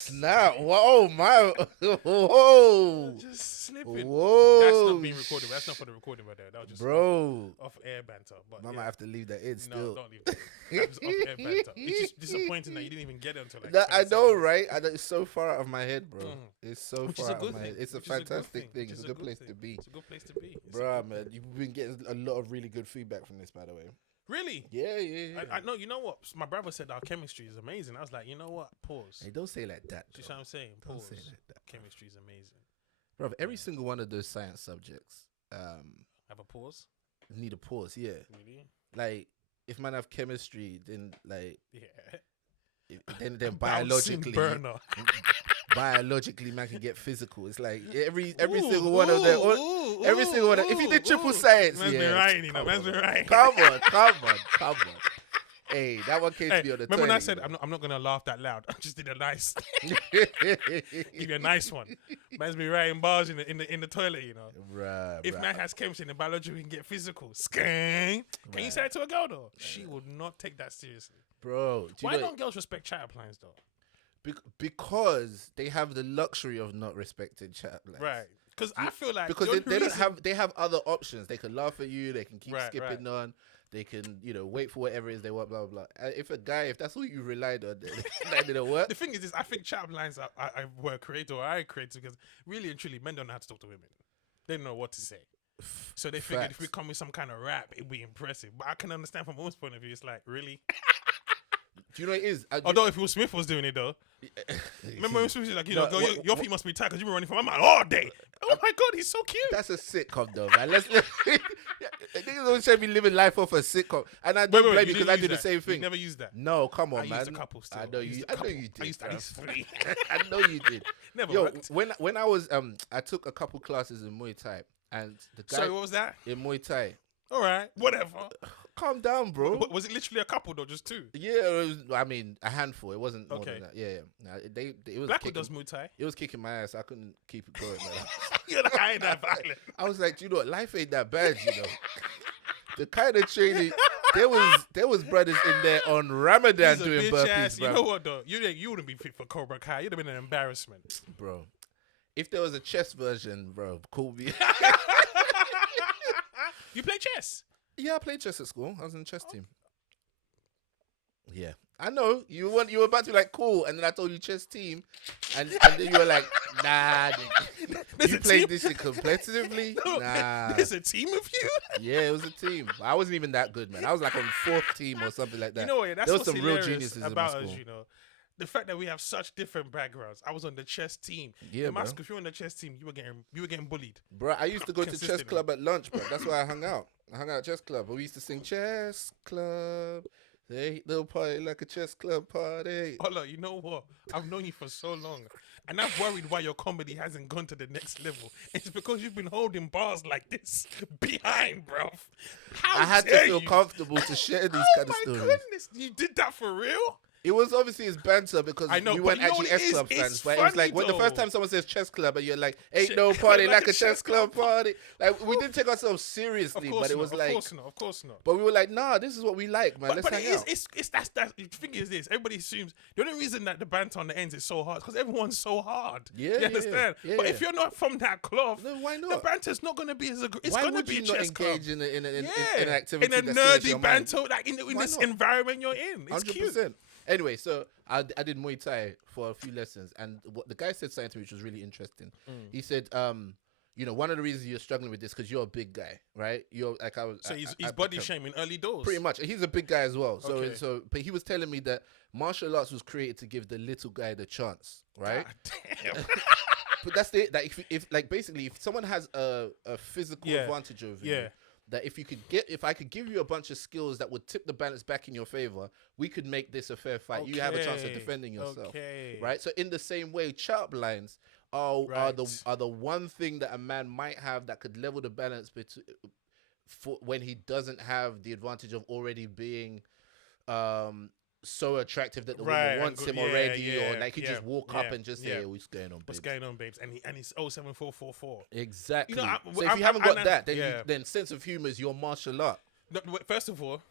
Snap! Whoa, my! Whoa! Just slipping. Whoa! That's not being recorded. That's not for the recording, by there. That was just Bro, off air banter. But I might have to leave that in no, still. don't leave that. That was off air banter. It's just disappointing that you didn't even get it until like. That, 20 I know, seconds. right? It's so far out of my head, bro. Mm. It's so Which is far a out good of my thing. head. It's a Which is a good fantastic thing. thing. Which It's is a good place thing. to be. It's a good place to be. It's a Bruh, good man, thing. you've been getting a lot of really good feedback from this, by the way. Really? Yeah. I know. You know what? My brother said our chemistry is amazing. I was like, you know what? Pause. Hey, don't say like that. Do you see though. what I'm saying? Don't Pause. say like that. Chemistry is amazing. Bro, every single one of those science subjects Have a pause. need a pause, yeah. Really? Like, if man have chemistry, then like, Yeah. then Bouncing biologically, burner. biologically, man can get physical. It's like every single one of them. Every single one. If you did triple science, man's yeah, been writing, you know. Man's been writing. Come on. Hey, that one came to me on the Remember when I toilet, said you know. I'm not gonna laugh that loud? I just did a nice, give you a nice one. Man's been writing bars in the toilet, you know. Bruh, If man has chemistry and biology, we can get physical. Skang. Can you say it to a girl though? She would not take that seriously. bro, Why don't girls respect chat appliance though? because they have the luxury of not respecting chat lines. Right. Because I feel like Because the they only don't reason- have, they have other options. They can laugh at you. They can keep Right, skipping on. They can, wait for whatever it is they want. Blah blah blah. If that's all you relied on, then that didn't work. The thing is, I think chat lines were created or I created because really and truly men don't know how to talk to women. They don't know what to say. So they figured if we come with some kind of rap, it'd be impressive. But I can understand from most point of view, it's like, really? Do you know what it is? Although if Will Smith was doing it though, remember when Smith was like, No, girl, what- your feet must be tight because you've been running for my man all day. Oh my God, he's so cute. That's a sitcom, though, man. Niggas always say me living life off a sitcom, and I don't blame you because I do the same You thing. never used that. No, come on, I man. used a couple still. I know you. I know you did. I used at bruv. least 3. I know you did. Never Yo, worked. when I was I took a couple classes in Muay Thai, and the guy Sorry, what was that? in Muay Thai. All right, whatever. Calm down, bro. Was it literally a couple though, just 2? Yeah, it was, I mean, a handful. It wasn't more Okay. than that. Yeah. Nah, it was Blackwood kicking, does Muay Thai. it was kicking my ass. I couldn't keep it going, man. You're like, I ain't that violent. I was like, you know what? Life ain't that bad, you know. The kind of training there was brothers in there on Ramadan He's a doing bitch burpees, ass. bro. You know what though? You wouldn't be fit for Cobra Kai. You'd have been an embarrassment. Bro, if there was a chess version, bro, call me. You play chess? Yeah, I played chess at school. I was in the chess team. Yeah, I know you were about to be like cool, and then I told you chess team, and then you were like, nah. There's You a played team? this competitively? No, Nah. There's a team of you. Yeah, it was a team. I wasn't even that good, man. I was like on 4th team or something like that. You know what? That's There was what's some real hilarious geniuses in my about school. us. You know, the fact that we have such different backgrounds. I was on the chess team. Yeah, in my bro. school, if you were on the chess team, you were getting bullied. Bro, I used to go to chess Consistently. club at lunch, bro. That's where I hung out. I hung out at chess club. But we used to sing chess club. They little party like a chess club party. Hold on, you know what? I've known you for so long, and I'm worried why your comedy hasn't gone to the next level. It's because you've been holding bars like this behind, bro. How I had to dare feel you? comfortable to share these Oh kind of my stories. goodness, you did that for real? It was obviously his banter because I know, we but weren't you know actually what it S Club is? fans. It's But it was like funny when the first though. time someone says chess club and you're like, ain't Shit, no party like like a a chess chess club club party. Like we didn't take ourselves Of seriously, course but it not, was of like, course not, of course not. but we were like, nah, this is what we like, man. Let's But hang it is, out. it's that's the thing is this. Everybody assumes the only reason that the banter on the ends is so hard because everyone's so hard. Yeah, you understand? yeah, But yeah. if you're not from that cloth, Then why the not? banter's not going to be as a. It's Why going to would be you a not chess club. engage in an Yeah, activity in a that stirs your nerdy mind? banter, like in Why this not? environment you're in. It's 100%. cute. Anyway, so I did Muay Thai for a few lessons, and what the guy said something to me which was really interesting. He said, one of the reasons you're struggling with this because you're a big guy, right? You're like I was. So he's I body become- shaming early doors. Pretty much. He's a big guy as well. So Okay. but he was telling me that martial arts was created to give the little guy the chance, right? God damn. But that's it. That if like basically if someone has a physical Yeah. advantage over Yeah. you, that if I could give you a bunch of skills that would tip the balance back in your favor, we could make this a fair fight. You have a chance of Okay, defending yourself, okay. right? So in the same way, sharp lines are Right. the one thing that a man might have that could level the balance for when he doesn't have the advantage of already being so attractive that the Right, woman and wants good- him already, yeah, or like he just yeah, walk up yeah, and just say, yeah. hey, what's going on, What's babes? going on, babes? And he's 07444. Exactly. You know, So if you haven't got that, then yeah. then sense of humor is your martial art. No, wait, first of all,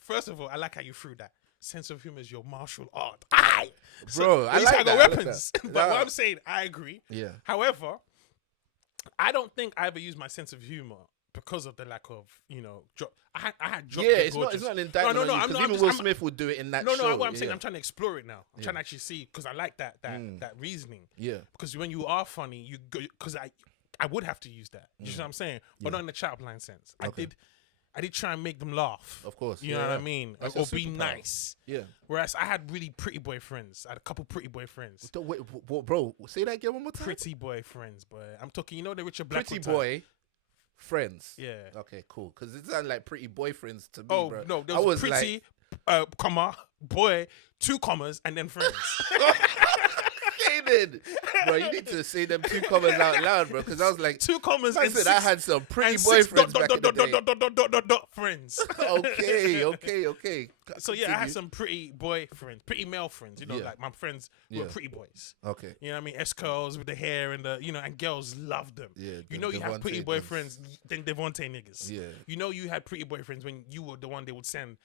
First of all, I like how you threw that. sense of humor is your martial art. Bro, I these like guys got that. weapons. But what I'm saying, I agree. Yeah. However, I don't think I ever used my sense of humor because of the lack of, I had dropped Yeah, the it's gorgeous. not an indictment on you, because even Will Smith would do it in that show. No, what I'm saying, I'm trying to explore it now. I'm trying to actually see, because I like that reasoning. Yeah. Because when you are funny, you go, because I would have to use that. You know what I'm saying? But not in the chat line sense. Okay. I did try and make them laugh. Of course. You know what I mean? That's Or a be superpower. nice. Yeah. Whereas I had really pretty boy friends. I had a couple pretty boy friends. Wait, bro, say that again one more time. Pretty boy friends, boy. I'm talking, the Richard Blackwood Pretty boy friends. Yeah. Okay, cool. Because it sounded like pretty boyfriends to me, Oh, bro. no, there was pretty, comma, boy, 2 commas, and then friends. Then. Bro, you need to say them 2 commas out loud, bro. Because I was like, 2 commas I and said 6, I had some pretty and boyfriends back in the day. friends. Okay. So yeah, I had some pretty boy friends, pretty male friends. Like my friends were pretty boys. Okay. You know what I mean? S-curls with the hair and and girls loved them. Yeah. You had pretty Devontae boyfriends, then Devontae niggas. Yeah. You had pretty boyfriends when you were the one they would send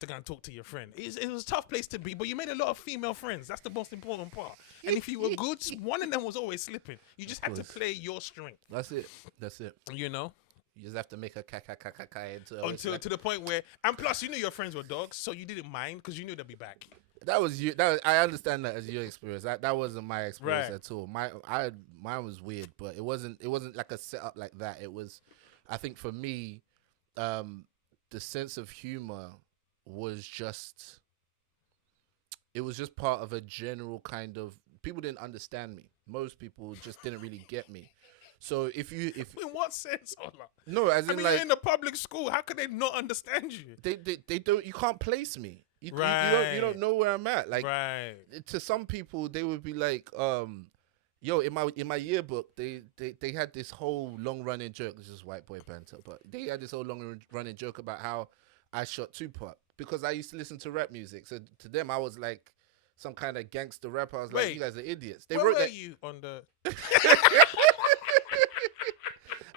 to go and talk to your friend. It was a tough place to be, but you made a lot of female friends. That's the most important part. And if you were good, one of them was always slipping. You just had to play your strength. That's it. You just have to make a into until to the point where, and plus you knew your friends were dogs, so you didn't mind because you knew they'd be back. That was you. I understand that as your experience. That wasn't my experience at all. Mine was weird, but it wasn't like a setup like that. It was, I think for me, the sense of humor was just part of a general kind of, people didn't understand me. Most people just didn't really get me. So if in what sense, Ola? No, as in, like, you're in a public school. How could they not understand you? They don't. You can't place me. You don't know where I'm at. Like, to some people, they would be like, yo, in my yearbook, they had this whole long running joke. It's just white boy banter, but they had this whole long running joke about how I shot Tupac because I used to listen to rap music. So to them, I was like some kind of gangster rapper. I was like, you guys are idiots. They wrote that. You on the?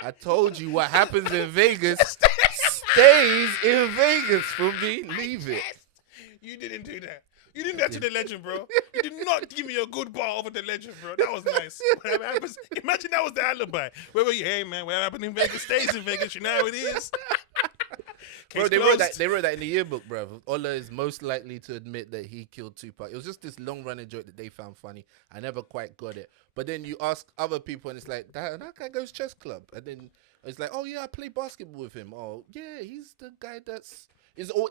I told you what happens in Vegas stays in Vegas. Funmbi, leave it. You didn't do that. You didn't do that to the legend, bro. You did not give me a good bar over the legend, bro. That was nice. Whatever happens, imagine that was the alibi. Where were you? Hey, man, what happened in Vegas stays in Vegas. You know how it is. Bro, they wrote that in the yearbook, bro. Ola is most likely to admit that he killed Tupac. It was just this long running joke that they found funny. I never quite got it. But then you ask other people and it's like, that guy goes chess club. And then it's like, oh yeah, I play basketball with him. Oh yeah, he's the guy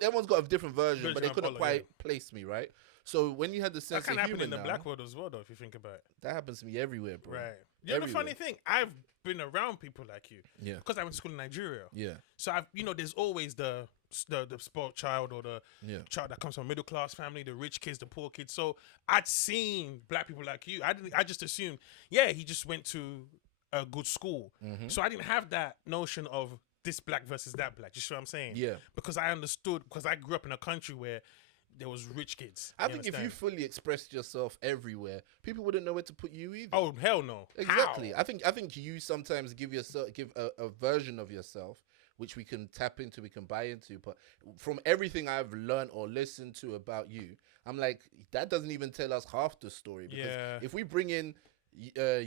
everyone's got a different version, but they couldn't quite place me, right? So when you had the sense of humor, that can happen in the black world as well, though. If you think about it, that happens to me everywhere, bro. Right. You know the funny thing? I've been around people like you. Yeah. Because I went to school in Nigeria. Yeah. So there's always the spoiled child or the child that comes from a middle class family, the rich kids, the poor kids. So I'd seen black people like you. I just assumed, he just went to a good school. Mm-hmm. So I didn't have that notion of this black versus that black. You see what I'm saying? Yeah. Because I understood, because I grew up in a country where there was rich kids. I think if you fully expressed yourself everywhere, people wouldn't know where to put you either. Oh, hell no. Exactly. How? I think you sometimes give a version of yourself which we can tap into, we can buy into. But from everything I've learned or listened to about you, I'm like, that doesn't even tell us half the story. Because if we bring in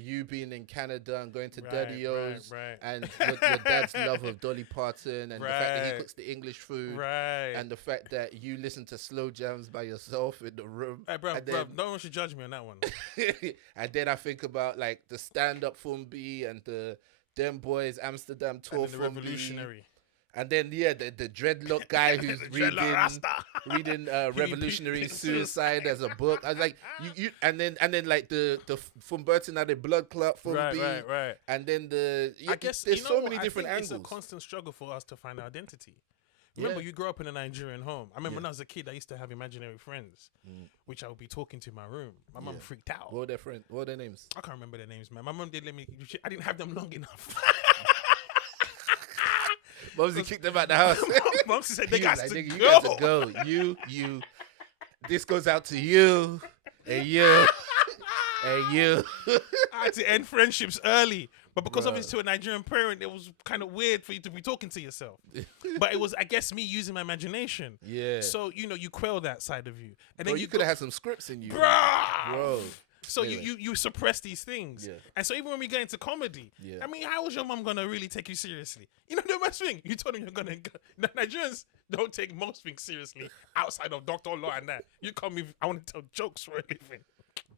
you being in Canada and going to Daddy O's and your dad's love of Dolly Parton and the fact that he cooks the English food and the fact that you listen to slow jams by yourself in the room. Hey, bro, no one should judge me on that one. And then I think about like the stand-up Funmbi and the Them Boys Amsterdam tour, and the Revolutionary. And then the dreadlock guy who's reading Revolutionary Suicide as a book. I was like, you and then like the Fumberton had a blood clot Funmbi. Right. And then I guess there's so many different angles. It's a constant struggle for us to find our identity. Remember, you grew up in a Nigerian home. I remember when I was a kid, I used to have imaginary friends, which I would be talking to in my room. My mum freaked out. What were their friends? What were their names? I can't remember their names, man. My mum didn't let me. I didn't have them long enough. Mumsy kicked them out the house. Mumsy said, "They got to go. You got to go. You. This goes out to you, and you, and you." I had to end friendships early But because Bruh. obviously to a Nigerian parent, it was kind of weird for you to be talking to yourself. But it was, I guess, me using my imagination. Yeah. So, you quell that side of you. And Bro, then you could have had some scripts in you. Bro. So Anyway. you suppress these things. Yeah. And so even when we get into comedy, Yeah. I mean, how was your mom going to really take you seriously? You know, the best thing, you told them you're going to... The Nigerians don't take most things seriously outside of Dr. Law and that. You call me, I want to tell jokes for a living.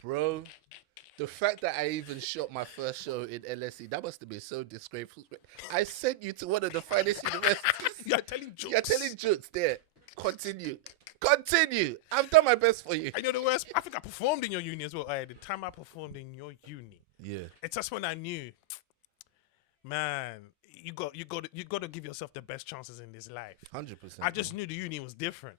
Bro, the fact that I even shot my first show in LSE, that must have been so disgraceful. I sent you to one of the finest universities. You're telling jokes. You're telling jokes there. Continue. I've done my best for you. I know the worst. I think I performed in your uni as well. The time I performed in your uni, Yeah. it's just when I knew, man, you got to give yourself the best chances in this life. 100%. I just knew the uni was different.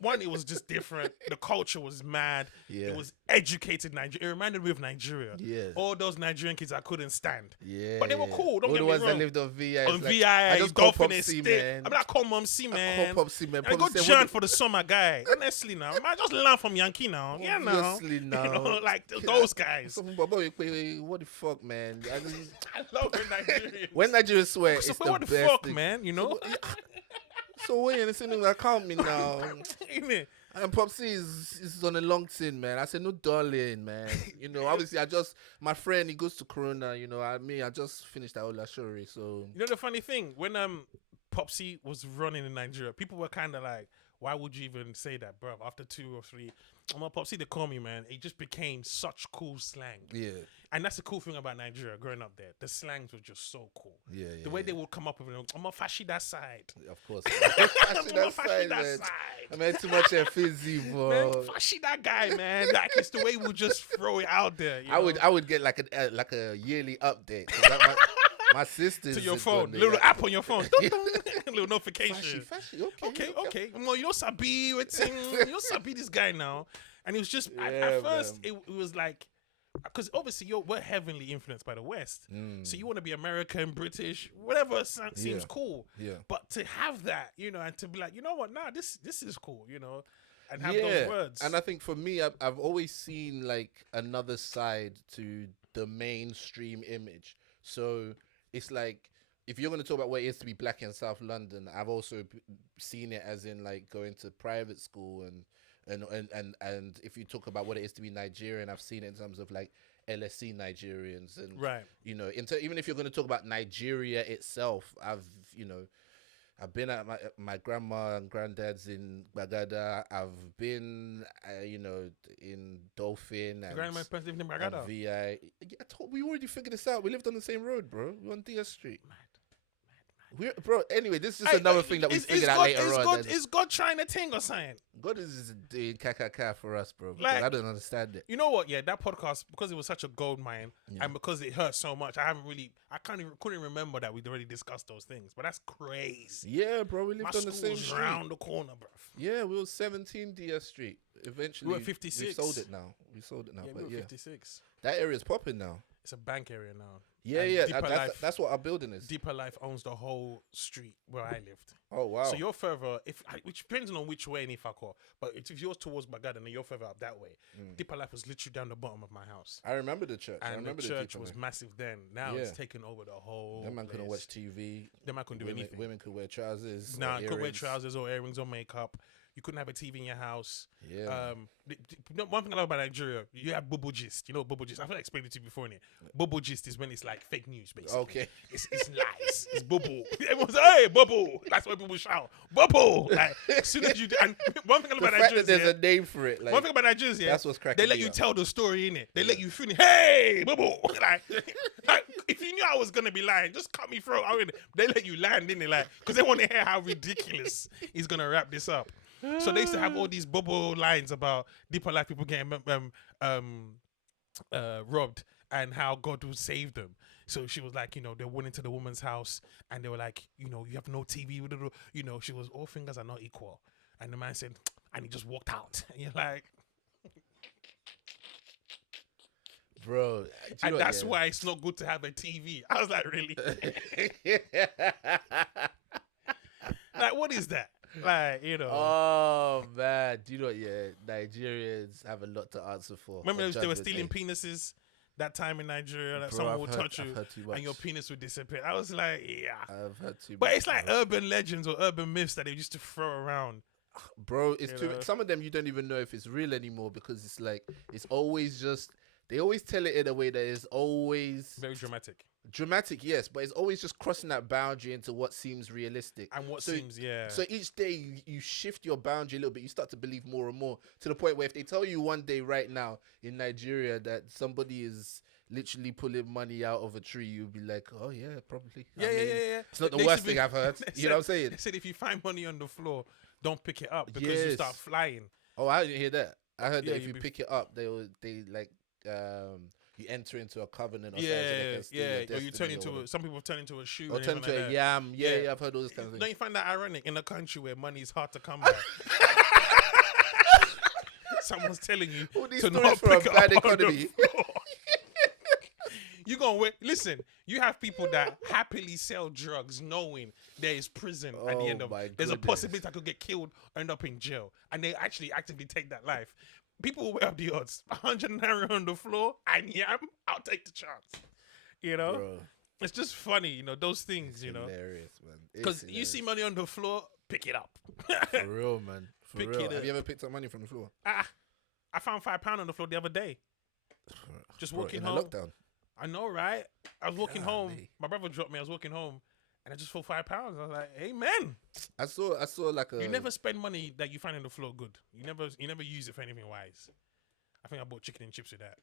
One, it was just different. The culture was mad. Yeah. It was educated Nigeria. It reminded me of Nigeria. Yeah. All those Nigerian kids I couldn't stand. Yeah. But they were cool. Don't All get the me ones wrong. that lived on VI. On like, VI, I just call Dolphin Popsy, Estate. man. I mean, I call Mumsy, man. I call Popsy, man. And I got Popsy said, Jan for the summer guy. Honestly, now. I just learn from Yankee now. Yeah, now. Obviously, now. You know, like those guys. What the fuck, man? I love when Nigerians. When Nigerians swear, So it's the what the best fuck, thing. man? You know? So wait, it's in the account me now. Innit? And Popsy is on a long thing, man. I said, no, darling, man. You know, obviously, my friend, he goes to Corona, you know, I just finished that Ola Shuri, so. You know the funny thing? When Popsy was running in Nigeria, people were kind of like, why would you even say that, bro? After 2 or 3, Popsy, they call me, man. It just became such cool slang. Yeah. And that's the cool thing about Nigeria, growing up there. The slangs were just so cool. Yeah, The way they would come up with it, I'm a fashi that side. Of course. Fashi that side. I mean, too much fizzy, Man, bro. fashi that guy, man. Like, it's the way we would just throw it out there. You know? I would get like a yearly update. 'Cause that my sister's to your is phone, gonna- little app on your phone, little notification. Fashy. Okay. Well, you know Sabi, you know Sabi this guy now, and it was just at first it was like, because obviously we're heavily influenced by the West, so you want to be American, British, whatever seems cool. Yeah. But to have that, you know, and to be like, you know what, nah, this is cool, you know, and have those words. And I think for me, I've always seen like another side to the mainstream image. So it's like, if you're going to talk about what it is to be black in South London, I've also seen it as in like going to private school and if you talk about what it is to be Nigerian, I've seen it in terms of like LSE Nigerians and you know, even if you're going to talk about Nigeria itself, I've been at my grandma and granddad's in Bagada. I've been, in Dolphin and Grandma and parents lived in Bagada. VI. We already figured this out. We lived on the same road, bro. We're on DS Street. Bro, anyway, this is just another thing that we figured out later on. Is God trying to ting or something? God is doing kakaka for us, bro. Like, I don't understand it. You know what? Yeah, that podcast, because it was such a gold mine and because it hurt so much, couldn't remember that we'd already discussed those things. But that's crazy. Yeah, bro, we lived on the same street. Round the corner, bro. Yeah, we were 17 DS Street. Eventually, we were 56. We sold it now. Yeah, but we were 56. That area's popping now. It's a bank area now. Yeah. That's what our building is. Deeper Life owns the whole street where I lived. Oh wow! So you're further, which depends on which way in Ifako, but if you're towards Bagada and you're further up that way, Deeper Life was literally down the bottom of my house. I remember the church. And the church was massive then. Now it's taken over the whole. Them man couldn't watch TV. Them man couldn't do anything. Women could wear trousers. Nah, couldn't wear trousers or earrings or makeup. You couldn't have a TV in your house. Yeah. One thing I love about Nigeria, you have Bobo Gist. You know what Bobo Gist? I've explained it to you before, innit? Bobo Gist is when it's like fake news, basically. Okay. It's lies. It's Bobo. Everyone's like, hey, Bobo. That's why people shout, Bobo. Like, as soon as you do, and one thing about Nigeria, there's a name for it. Like, one thing about Nigeria, that's what's cracking. They let you tell the story, innit? They let you finish. Hey, Bobo. Like, if you knew I was gonna be lying, just cut me throat. They let you land, innit? Like, because they want to hear how ridiculous he's gonna wrap this up. So they used to have all these bubble lines about Deeper Life people getting robbed and how God would save them. So she was like, they went into the woman's house and they were like, you have no TV. She was, all fingers are not equal. And the man said, and he just walked out. And you're like, bro. And that's why it's not good to have a TV. I was like, really? Like, what is that? Like, Oh man, do you know? Yeah, Nigerians have a lot to answer for. Remember they were stealing penises. that time in Nigeria that Bro, someone I've will heard- touch I've you heard too much. and your penis would disappear. I was like, yeah. I've heard too But much, it's like bro. urban legends or urban myths that they used to throw around. Bro, it's You too. know? Some of them you don't even know if it's real anymore because it's like it's always just. They always tell it in a way that is always Very dramatic. dramatic, yes, but it's always just crossing that boundary into what seems realistic. And what So- seems, yeah. So each day you shift your boundary a little bit. You start to believe more and more to the point where if they tell you one day right now in Nigeria that somebody is literally pulling money out of a tree, you'll be like, oh yeah, probably. Yeah. It's not the They worst used to thing I've heard. they You know what I'm said- saying? They said if you find money on the floor, don't pick it up because you Yes. start flying. Oh, I didn't hear that. I heard Yeah, that if you'd you be- pick it up, they like you enter into a covenant or something. Yeah, So they can steal your yeah. Or you turn destiny into whatever. some people turn into a shoe. Or and turn everything to like a that. yam. Yeah, Yeah. yeah, I've heard all this kind of Don't thing. you find that ironic in a country where money is hard to come by? Someone's telling you All these to stories not for a pick it bad up on the economy. floor. You gonna wait? Listen, you have people that happily sell drugs, knowing there is prison at the Oh end of. my There's a goodness. possibility I could get killed, end up in jail, and they actually actively take that life. People will weigh up the odds. 100 naira on the floor, and yam, I'll take the chance. You know, Bro, it's just funny, you know, those things, you know, hilarious, man. It's because you see money on the floor, pick it up. For real, man. For Pick real. it Have up. you ever picked up money from the floor? I found £5 on the floor the other day. Just Bro, walking in home. a lockdown. I know, right? I was walking home. Golly. My brother dropped me. I was walking home, and I just felt £5. I was like, "Amen." I saw like a. You never spend money that you find on the floor good. You never use it for anything wise. I think I bought chicken and chips with that.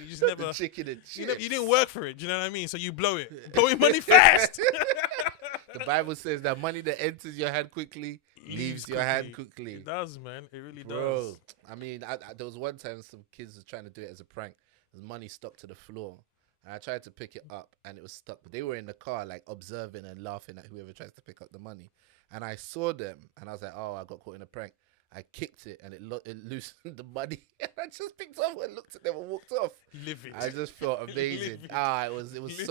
You just never. the chicken and You chips. didn't work for it. Do you know what I mean? So you blow it. Blowing money fast. The Bible says that money that enters your hand quickly leaves your hand quickly. It does, man. It really Bro, does. I mean, there was one time some kids were trying to do it as a prank. There's money stuck to the floor. And I tried to pick it up and it was stuck. But they were in the car, like observing and laughing at whoever tries to pick up the money. And I saw them and I was like, oh, I got caught in a prank. I kicked it and it loosened the money. And I just picked it up and looked at them and walked off. Livid. I just felt amazing. Livid. It was Livid.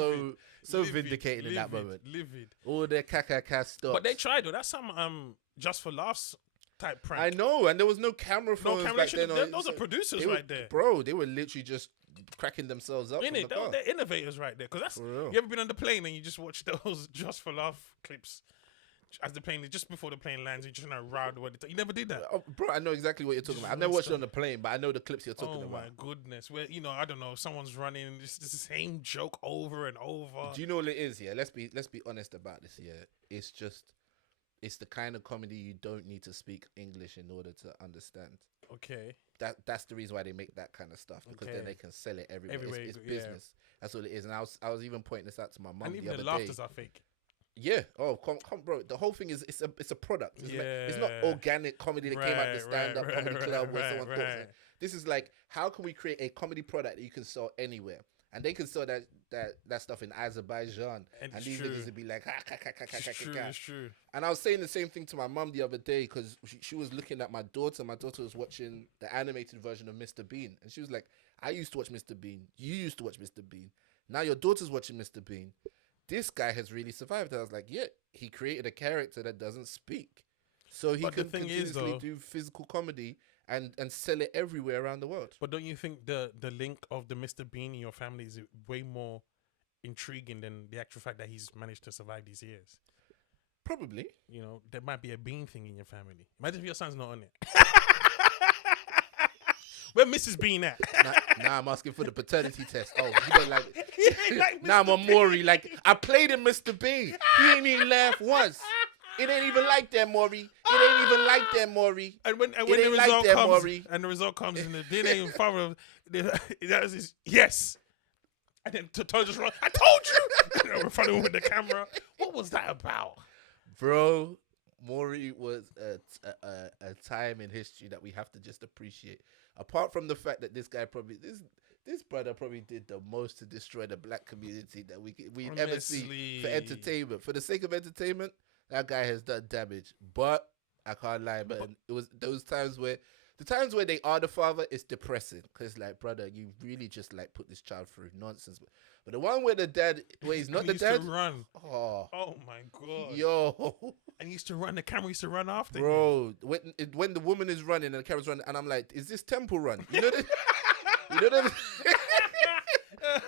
so Livid. vindicating in that Livid. moment. Livid. All their caca stopped. But they tried though. That's some just for laughs type prank. I know, and there was no camera No phones camera. back then. Those are producers They were- right there. Bro, they were literally just cracking themselves up. In from it, the car. they're innovators right there. Because that's For real. you ever been on the plane and you just watch those just for laugh clips as the plane just before the plane lands, you just gonna ride the way. You never did that. Oh, bro, I know exactly what you're talking about. I've never watched it on the plane, but I know the clips you're talking Oh about. my goodness! Where I don't know, someone's running it's the same joke over and over. Do you know what it is? Yeah, let's be honest about this. Yeah, it's the kind of comedy you don't need to speak English in order to understand. Okay. That's the reason why they make that kind of stuff because then Okay. they can sell it everywhere. Everywhere It's you go, yeah. business. That's what it is. And I was even pointing this out to my mum And the even other the day. laughters are fake. Yeah. Oh, come, bro. The whole thing is it's a product. It's not Yeah. organic comedy that came out the stand-up comedy club where someone talks. right. This is like, how can we create a comedy product that you can sell anywhere? And they can sell that stuff in Azerbaijan, And and it's these true. niggas would be like, It's true. It's true. And I was saying the same thing to my mum the other day because she was looking at my daughter. My daughter was watching the animated version of Mr. Bean, and she was like, "I used to watch Mr. Bean. You used to watch Mr. Bean. Now your daughter's watching Mr. Bean. This guy has really survived." I was like, "Yeah, he created a character that doesn't speak, so he But the can thing is, continuously though- do physical comedy and sell it everywhere around the world." But don't you think the link of the Mr. Bean in your family is way more intriguing than the actual fact that he's managed to survive these years? Probably. You know, there might be a Bean thing in your family. Imagine if your son's not on it. Where Mrs. Bean at? Now I'm asking for the paternity test. Oh, you don't like it. He ain't like Now I'm Mr. a Maury. Like, I played in Mr. Bean. He ain't even laughed once. It ain't even like that, Maury. It ain't even like that, Maury. And when It the ain't like result that, comes, Maury. and the result comes, and the ain't even father, that was his yes. And then Toto just run. I told you. In front of him with the camera. What was that about? Bro, Maury was a time in history that we have to just appreciate. Apart from the fact that this brother probably did the most to destroy the black community that we ever see for Honestly. entertainment. For the sake of entertainment, that guy has done damage. But I can't lie, man. It was those times where The times where they are the father is depressing because, like, brother, you really just like put this child through nonsense. But the one where the dad, where he's not the used dad, to run. oh My god, yo, and he used to run. The camera used to run after him. bro. When the woman is running and the camera's running, and I'm like, is this Temple Run? You know, you know them,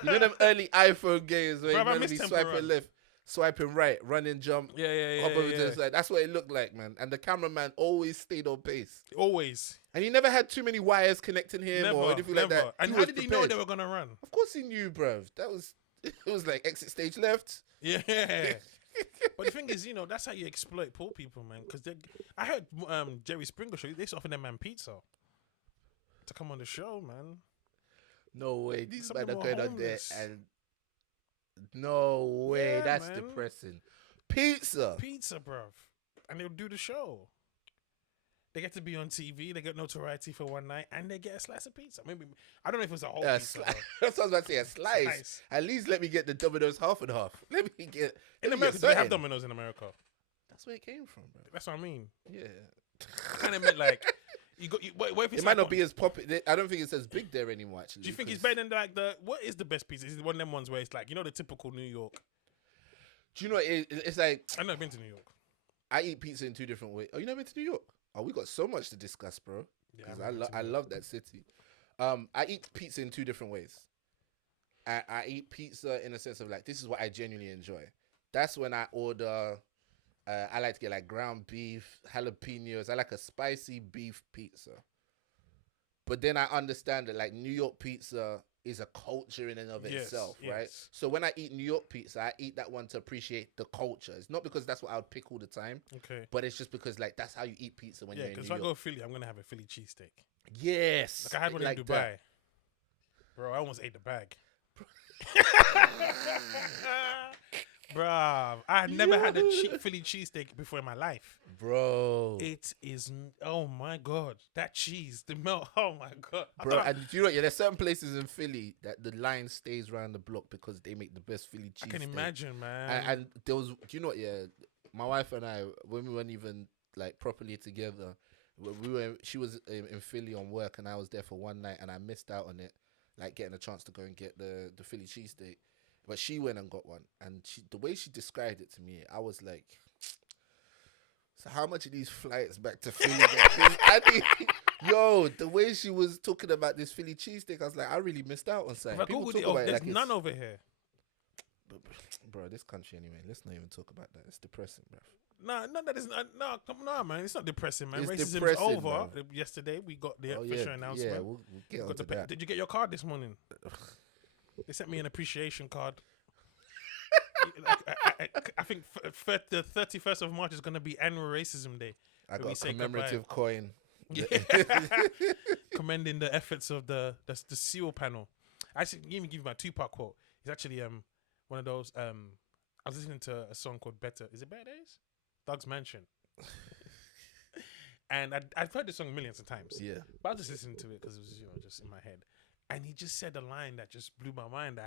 you know them early iPhone games where Bro, you're be swiping left, swiping right, running, jump, hop over to the side. That's what it looked like, man. And the cameraman always stayed on pace. Always. And he never had too many wires connecting him or anything like that. And how did he know they were gonna run? Of course he knew, bruv. It was like exit stage left. Yeah. But the thing is, you know, that's how you exploit poor people, man. Because I heard Jerry Springer show. They offered them man pizza to come on the show, man. No way. These Some men of are them going are on there homeless. and no way. Yeah, That's man. depressing. Pizza, bruv. And they'll do the show. They get to be on TV. They get notoriety for one night, and they get a slice of pizza. Maybe I don't know if it was a whole pizza. That's what I was about to say. A slice. At least let me get the Domino's half and half. Let me get. In America, do they have Domino's in America? That's where it came from, bro. That's what I mean. Yeah. Kind of meant like you got. What if it's it might not be as popular. I don't think it's as big there anymore. Actually, do you think it's better than like what is the best pizza? Is it one of them ones where it's like, you know, the typical New York? Do you know it's like? I've never been to New York. I eat pizza in 2 different ways. Oh, you never been to New York? Oh, we got so much to discuss, bro. Because I love that city. I eat pizza in 2 different ways. I eat pizza in a sense of like, this is what I genuinely enjoy. That's when I order. I like to get like ground beef, jalapenos. I like a spicy beef pizza. But then I understand that like New York pizza is a culture in and of itself, right? So when I eat New York pizza, I eat that one to appreciate the culture. It's not because that's what I would pick all the time. Okay. But it's just because like that's how you eat pizza when you're in New York. Yeah, because if I go to Philly, I'm gonna have a Philly cheesesteak. Yes. Like I had one in Dubai. That. Bro, I almost ate the bag. Bruh, I had never had a Philly cheesesteak before in my life. Bro. It is, oh my God. That cheese, the melt, oh my God. Bro, and you know, there's certain places in Philly that the line stays around the block because they make the best Philly cheesesteak. I can imagine, man. And there was, do you know what, my wife and I, when we weren't even like properly together, she was in Philly on work and I was there for one night and I missed out on it, like getting a chance to go and get the Philly cheesesteak. But she went and got one, and the way she described it to me, I was like, "So how much are these flights back to Philly?" Yo, the way she was talking about this Philly cheesesteak, I was like, I really missed out on something. People talk about it there's like none over here. Bro, this country anyway. Let's not even talk about that. It's depressing, bro. No, man. It's not depressing, man. It's Racism is over. Man. Yesterday we got the official announcement. Yeah, we'll get onto that. Did you get your card this morning? They sent me an appreciation card. I think the 31st of March is going to be annual racism day. I got a commemorative coin. Yeah. Commending the efforts of the SEAL panel. Actually, let me give you my 2-part quote. It's actually one of those. I was listening to a song called Better. Is it Better Days? Doug's Mansion. And I've heard the song millions of times. Yeah. But I was just listening to it because it was just in my head. And he just said a line that just blew my mind.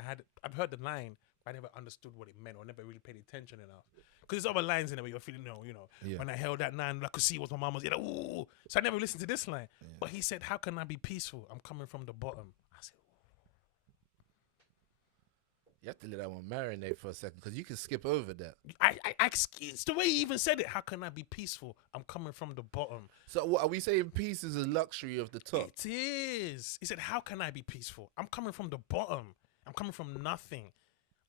I've heard the line, but I never understood what it meant or never really paid attention enough. Because there's other lines in there where you're feeling, when I held that 9, I could see what my mom was, ooh. So I never listened to this line. Yeah. But he said, how can I be peaceful? I'm coming from the bottom. I said, you have to let that one marinate for a second because you can skip over that. It's the way he even said it. How can I be peaceful? I'm coming from the bottom. So what are we saying? Peace is a luxury of the top. It is. He said, how can I be peaceful? I'm coming from the bottom. I'm coming from nothing.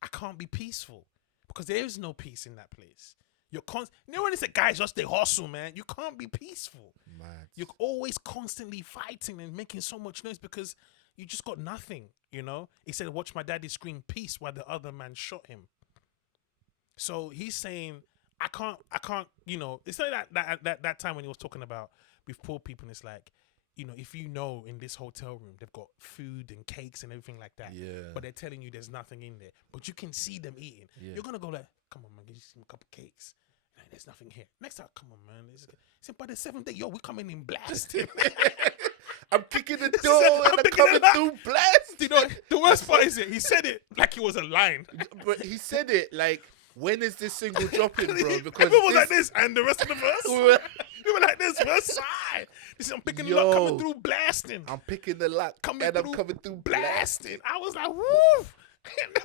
I can't be peaceful because there is no peace in that place. You know when they say, guys, just they hustle, man. You can't be peaceful. Mad. You're always constantly fighting and making so much noise because you just got nothing, He said, watch my daddy scream peace while the other man shot him. So he's saying, I can't, it's like that time when he was talking about with poor people, and it's like, if in this hotel room, they've got food and cakes and everything like that. Yeah. But they're telling you there's nothing in there. But you can see them eating. Yeah. You're going to go like, come on, man, give me a couple cakes. There's nothing here. Next time, come on, man. He said, by the 7th day, we coming in blasting. I'm kicking the door and I'm coming through blast. The worst part is he said it like it was a line. But he said it like, when is this single dropping, bro? Because everyone was like this, and the rest of the verse. We were like this, west side. This I'm picking the lock, coming through blasting. I'm picking the lock, I'm coming through blasting. I was like, woo.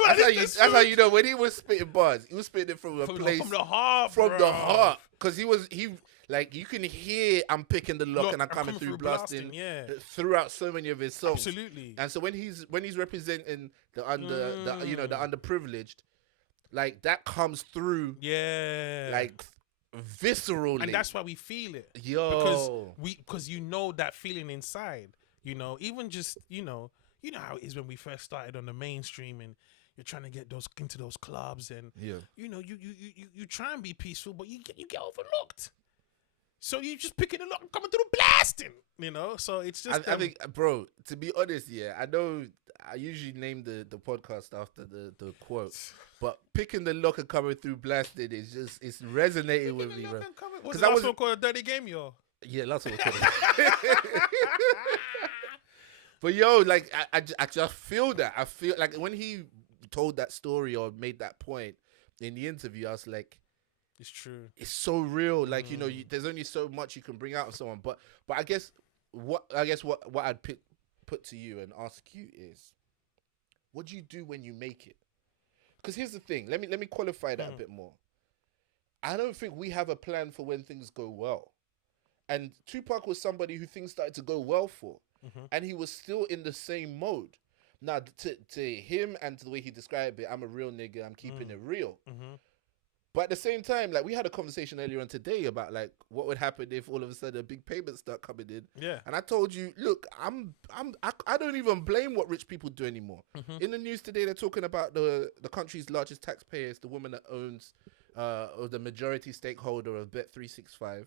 That's how you know when he was spitting bars, he was spitting it from a place from the heart, because he like you can hear I'm picking the lock and I'm coming through blasting throughout so many of his songs. Absolutely. And so when he's representing the the underprivileged, like that comes through, like viscerally, and that's why we feel it, because you know that feeling inside, even just you know how it is when we first started on the mainstream and you're trying to get those into those clubs and you try and be peaceful, but you get overlooked. So you just picking it up and coming through blasting, So it's just. I think, bro, to be honest, I know I usually name the podcast after the quote, but picking the lock and coming through blasting is it's resonating with me, bro. What's the last one called? A Dirty Game, yo? Yeah, last one called. But yo, like I just feel that. I feel like when he told that story or made that point in the interview, I was like, it's true. It's so real. Like there's only so much you can bring out of someone. But I guess what I'd put to you and ask you is, what do you do when you make it? Because here's the thing. Let me qualify that a bit more. I don't think we have a plan for when things go well. And Tupac was somebody who things started to go well for. And he was still in the same mode. Now, to him and to the way he described it, I'm a real nigga, I'm keeping it real. But at the same time, like we had a conversation earlier on today about like what would happen if all of a sudden big payments start coming in. Yeah. And I told you, look, I don't even blame what rich people do anymore. In the news today, they're talking about the country's largest taxpayer is the woman that owns or the majority stakeholder of Bet365.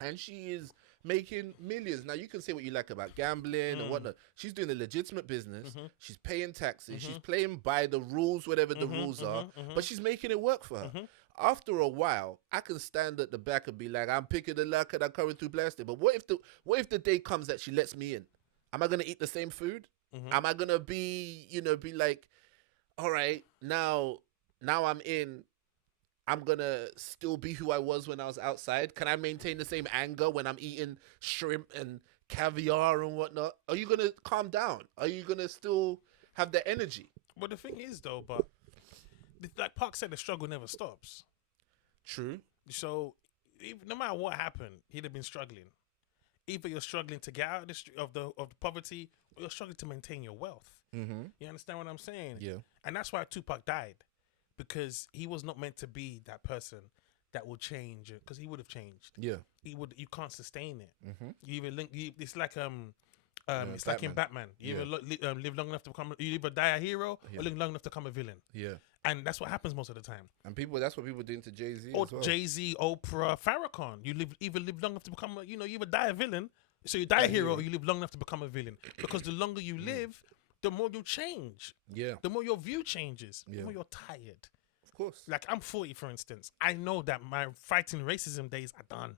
And she is making millions. Now, you can say what you like about gambling and whatnot. She's doing a legitimate business. She's paying taxes. She's playing by the rules, whatever the rules are. But she's making it work for her. After a while, I can stand at the back and be like, I'm picking the lock and I'm coming through blasting. But what if the day comes that she lets me in? Am I going to eat the same food? Am I going to be like, all right, now I'm in. I'm going to still be who I was when I was outside. Can I maintain the same anger when I'm eating shrimp and caviar and whatnot? Are you going to calm down? Are you going to still have the energy? Well, the thing is, though, but like Park said, the struggle never stops. True. So no matter what happened, he'd have been struggling. Either you're struggling to get out of the poverty, or you're struggling to maintain your wealth. You understand what I'm saying? Yeah. And that's why Tupac died. Because he was not meant to be that person that will change. Because he would have changed. Yeah, he would. You can't sustain it. You either it's like it's like in Batman. You either live long enough to become. You either die a hero or live long enough to become a villain. Yeah, and that's what happens most of the time. And that's what people doing to Jay-Z. Or Jay-Z, either live long enough to become. You either die a villain, so you die a hero, or you live long enough to become a villain. Because the longer you live, the more you change. Yeah. The more your view changes. The more you're tired. Of course. Like I'm 40, for instance. I know that my fighting racism days are done.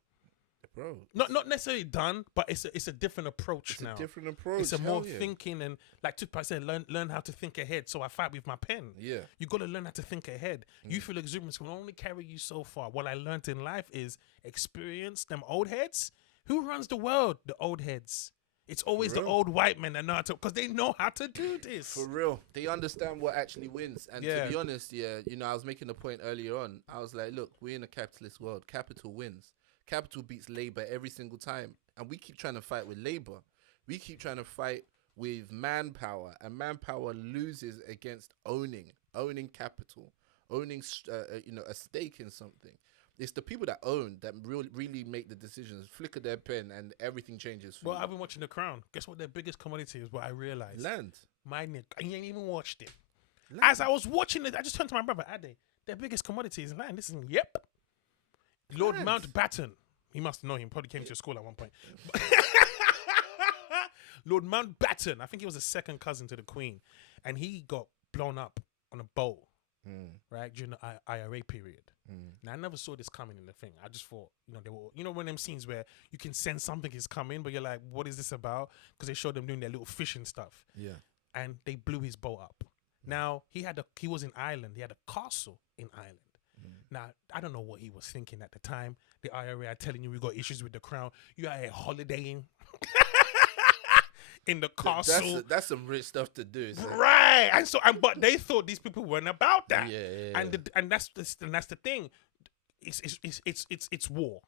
Bro. Not necessarily done, but it's a different approach now. It's a different approach. It's a more thinking, and like Tupac said, learn how to think ahead. So I fight with my pen. Yeah. You got to learn how to think ahead. Youthful exuberance will only carry you so far. What I learned in life is experience. Them old heads. Who runs the world? The old heads. It's always the old white men that know how to, because they know how to do this. For real. They understand what actually wins. And to be honest, I was making a point earlier on. I was like, look, we're in a capitalist world. Capital wins. Capital beats labor every single time. And we keep trying to fight with labor. We keep trying to fight with manpower. And manpower loses against owning capital, owning, a stake in something. It's the people that own that really make the decisions, flicker their pen, and everything changes. Well, I've been watching The Crown. Guess what their biggest commodity is? What I realized. Land. My nigga, I ain't even watched it. Land. As I was watching it, I just turned to my brother, Ade. Their biggest commodity is land. This is, Lord Mountbatten. He must know him. Probably came to your school at one point. Lord Mountbatten. I think he was a second cousin to the Queen. And he got blown up on a boat, right, during the IRA period. Now, I never saw this coming in the thing. I just thought, they were, one of them scenes where you can sense something is coming, but you're like, what is this about? Because they showed them doing their little fishing stuff. Yeah. And they blew his boat up. Now, he was in Ireland. He had a castle in Ireland. Now, I don't know what he was thinking at the time. the IRA are telling you we got issues with the crown. You are holidaying in the castle. That's some rich stuff to do. So. Right. But they thought these people weren't about that. Yeah. And that's the thing. It's war.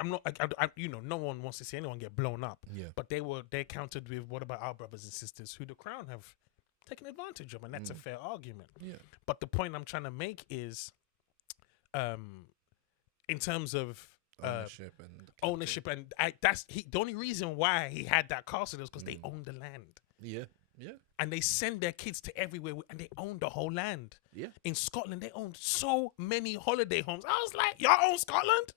I'm not, no one wants to see anyone get blown up. Yeah. But they countered with, what about our brothers and sisters who the crown have taken advantage of, and that's a fair argument. Yeah. But the point I'm trying to make is, in terms of ownership, and the only reason why he had that castle is because they owned the land. Yeah. Yeah. And they send their kids to everywhere, and they own the whole land. Yeah. In Scotland, they own so many holiday homes. I was like, y'all own Scotland?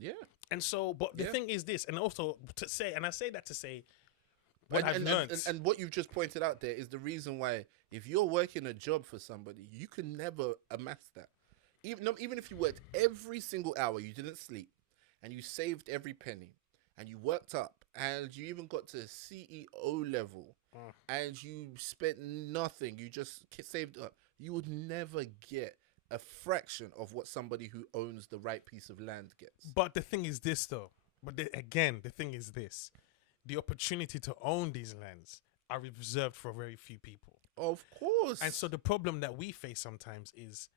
Yeah. And so, but the thing is this, and also to say, and I say that to say, what I've learned. And what you've just pointed out there is the reason why, if you're working a job for somebody, you can never amass that. Even if you worked every single hour, you didn't sleep, and you saved every penny, and you worked up, and you even got to CEO level, and you spent nothing, you just saved up, you would never get a fraction of what somebody who owns the right piece of land gets. But the thing is this, though. The thing is this. The opportunity to own these lands are reserved for very few people. Of course. And so the problem that we face sometimes is,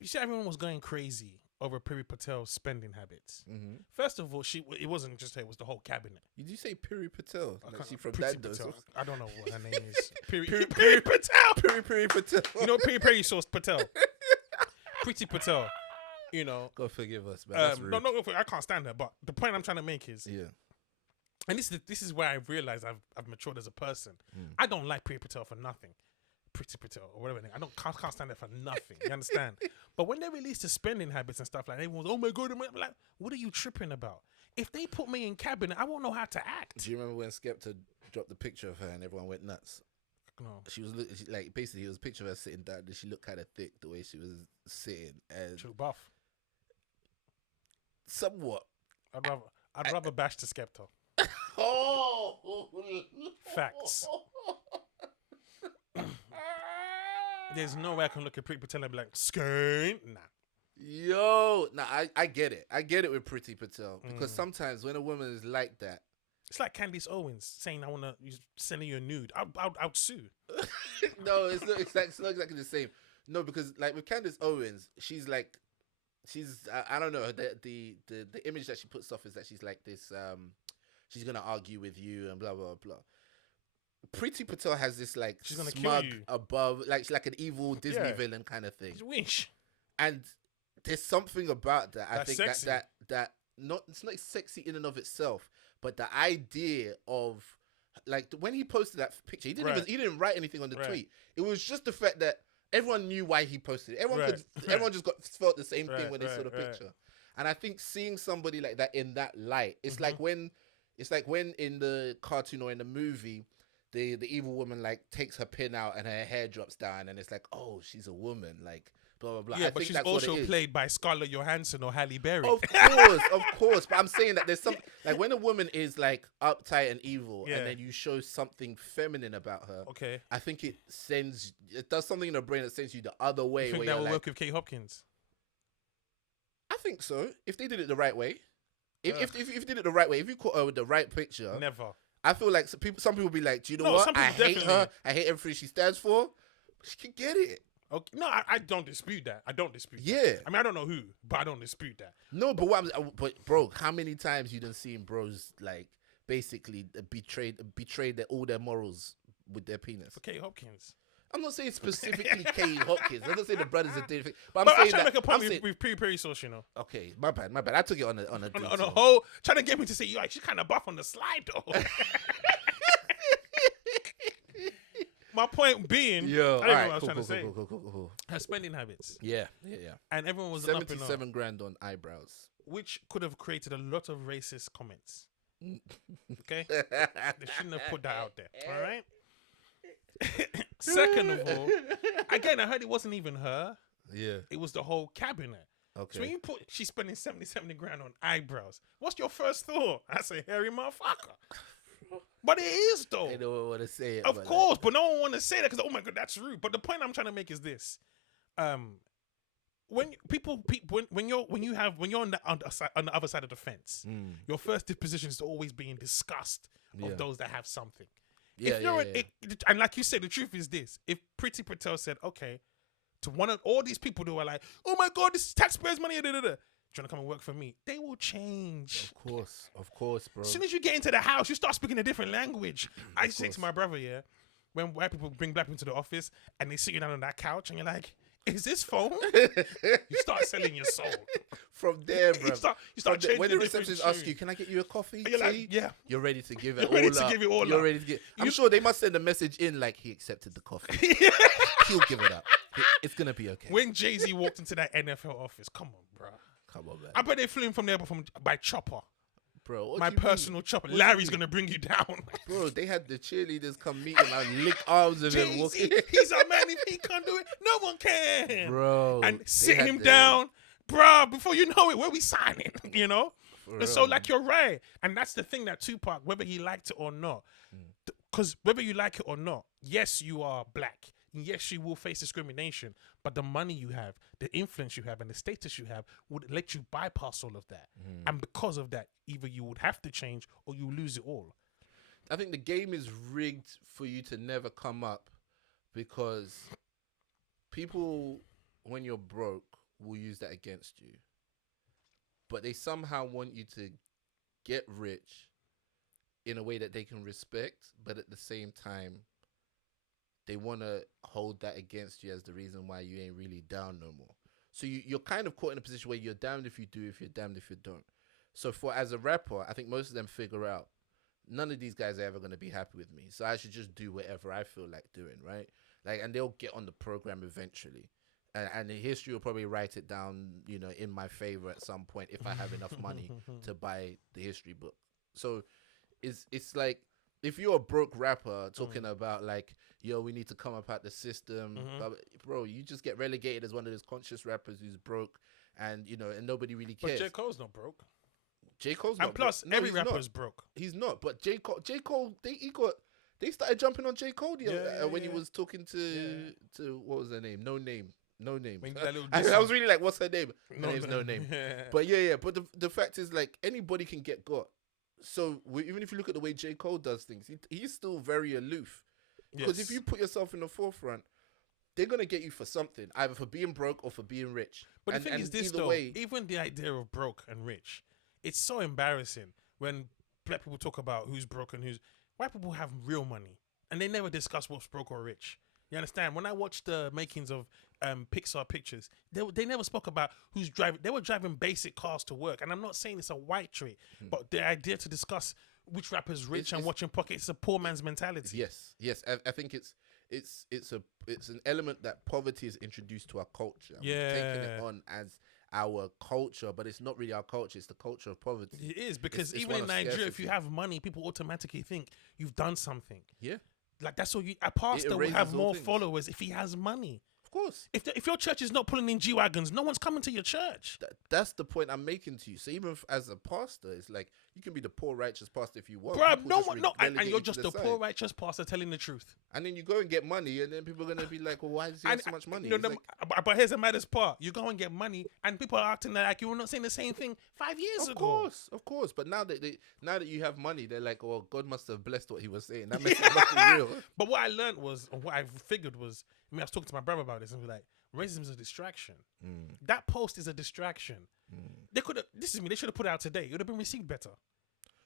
you see, everyone was going crazy over Priti Patel's spending habits. Mm-hmm. First of all, it wasn't just her, it was the whole cabinet. Did you say Priti Patel? Like she from Priti Nando's? Patel. I don't know what her name is. Priti Patel. Priti Patel. You know, Peri sauce Patel. Priti Patel. You know. God forgive us, man. That's rude. No, I can't stand her. But the point I'm trying to make is, and this is where I realized I've matured as a person. I don't like Priti Patel for nothing. Priti Patel or whatever. I can't stand it for nothing. You understand? But when they released the spending habits and stuff, like everyone's, oh my god, I'm like, what are you tripping about? If they put me in cabinet, I won't know how to act. Do you remember when Skepta dropped the picture of her and everyone went nuts? No. She was like, basically, it was a picture of her sitting down, and she looked kind of thick the way she was sitting, and she was buff. Somewhat. I'd rather bash the Skepta. Facts. There's no way I can look at Priti Patel and be like, skate. Nah. Yo, I get it. I get it with Priti Patel, because sometimes when a woman is like that, it's like Candice Owens saying, "I want to sending you a nude." I'd sue. No, it's not exactly the same. No, because like with Candice Owens, she's I don't know, the image that she puts off is that she's like this. She's gonna argue with you and blah blah blah. Priti Patel has this like she's gonna smug kill you. Above, like she's like an evil Disney villain kind of thing. Wish. And there's something about that. I think sexy. that not, it's not sexy in and of itself, but the idea of like when he posted that picture, he didn't write anything on the tweet. It was just the fact that everyone knew why he posted it. Everyone just felt the same thing when they saw the picture. And I think seeing somebody like that in that light, it's like when in the cartoon or in the movie, the evil woman like takes her pin out and her hair drops down, and it's like, oh, she's a woman, like blah blah blah. Yeah, I but think she's that's also what it is. played by Scarlett Johansson or Halle Berry. Of course. But I'm saying that there's some like when a woman is like uptight and evil, and then you show something feminine about her. Okay, I think it does something in her brain that sends you the other way. You think that will work with Kate Hopkins? I think so. If they did it the right way, if you did it the right way, if you caught her with the right picture, never. I feel like some people be like, do you know what? I hate her. I hate everything she stands for. She can get it. Okay. No, I don't dispute that. I don't dispute that. Yeah. I mean, I don't know who, but I don't dispute that. No, but but bro, how many times you done seen bros like basically betrayed all their morals with their penis? For Kate Hopkins. I'm not saying specifically Kate Hopkins. I'm not saying the brothers are different. But I'm saying trying to make a point with Peri sauce, you know. Okay, my bad. I took it on a whole, trying to get me to say, you like, she's kind of buff on the slide, though. My point being, I don't know what I was trying to say. Cool. Her spending habits. Yeah. And everyone was 77 grand on eyebrows, which could have created a lot of racist comments. Okay, they shouldn't have put that out there. All right. Second of all, again, I heard it wasn't even her. Yeah, it was the whole cabinet. Okay. So when you put she's spending 77 grand on eyebrows, what's your first thought? I say hairy motherfucker. But it is though. They don't want to say it. Of course, but no one want to say that because oh my god, that's rude. But the point I'm trying to make is this: when you're on the other side of the fence, your first disposition is to always be in disgust of those that have something. And like you said, the truth is this: if Priti Patel said, okay, to one of all these people who are like, oh my God, this is taxpayers' money, da, da, da, trying to come and work for me, they will change. Of course, bro. As soon as you get into the house, you start speaking a different language. I say to my brother, when white people bring black people to the office and they sit you down on that couch and you're like, is this phone? You start selling your soul. From there, bro. You start changing when the receptionist asks you, can I get you a coffee? You're like, yeah. You're ready to give it You're all ready up. to give it all You're up. ready to get. I'm sure they must send a message in like he accepted the coffee. He'll give it up. It's gonna be okay. When Jay-Z walked into that NFL office, come on, bro. Come on, man. I bet they flew him from there by chopper. Bro, my personal chopper. Larry's gonna bring you down. Bro, they had the cheerleaders come meet him and lick arms of him. He's a man. If he can't do it, no one can. Bro, and sit him down, bro. Before you know it, where we signing? You know. And so, like, you're right, and that's the thing that Tupac, whether he liked it or not, because whether you like it or not, yes, you are black. Yes, you will face discrimination, but the money you have, the influence you have, and the status you have would let you bypass all of that. And because of that, either you would have to change or you lose it all. I think the game is rigged for you to never come up because people, when you're broke, will use that against you. But they somehow want you to get rich in a way that they can respect, but at the same time, they want to hold that against you as the reason why you ain't really down no more. So you're kind of caught in a position where you're damned if you do, if you're damned if you don't. So as a rapper, I think most of them figure out none of these guys are ever going to be happy with me. So I should just do whatever I feel like doing, right? Like, and they'll get on the program eventually. And the history will probably write it down, you know, in my favor at some point if I have enough money to buy the history book. So it's like, if you're a broke rapper talking about like, yo, we need to come up at the system, bro, you just get relegated as one of those conscious rappers who's broke, and you know, and nobody really cares. But J. Cole's not broke. J. Cole's not and plus, broke. No, every rapper is broke. He's not. But J. Cole, they started jumping on J. Cole when he was talking to what was her name? No Name. I was really like, what's her name? Her name's No Name. But but the fact is, like, anybody can get got. So even if you look at the way J. Cole does things, he's still very aloof. Because if you put yourself in the forefront, they're going to get you for something, either for being broke or for being rich. But the thing is this, though, even the idea of broke and rich, it's so embarrassing when black people talk about who's broke and who's... White people have real money, and they never discuss what's broke or rich. You understand? When I watched the makings of Pixar pictures, they never spoke about who's driving. They were driving basic cars to work. And I'm not saying it's a white trait, but the idea to discuss which rapper's rich and watching pockets is a poor man's mentality. Yes. I think it's an element that poverty is introduced to our culture. Yeah. We're taking it on as our culture, but it's not really our culture. It's the culture of poverty. It is, because even in Nigeria, if you have money, people automatically think you've done something. Yeah. Like, that's all a pastor will have more followers if he has money. Of course. If your church is not pulling in G-Wagons, no one's coming to your church. That's the point I'm making to you. So even as a pastor, it's like, you can be the poor righteous pastor if you want. Bro, and you're just the poor righteous pastor telling the truth. And then you go and get money, and then people are going to be like, well, why does he have so much money? But here's the maddest part. You go and get money, and people are acting like you were not saying the same thing 5 years ago. Of course. But now that you have money, they're like, well, God must have blessed what he was saying. That message must be real. But what I learned was, or what I figured was, I was talking to my brother about this, and we're like, racism is a distraction. That post is a distraction. They should have put it out today. It would have been received better.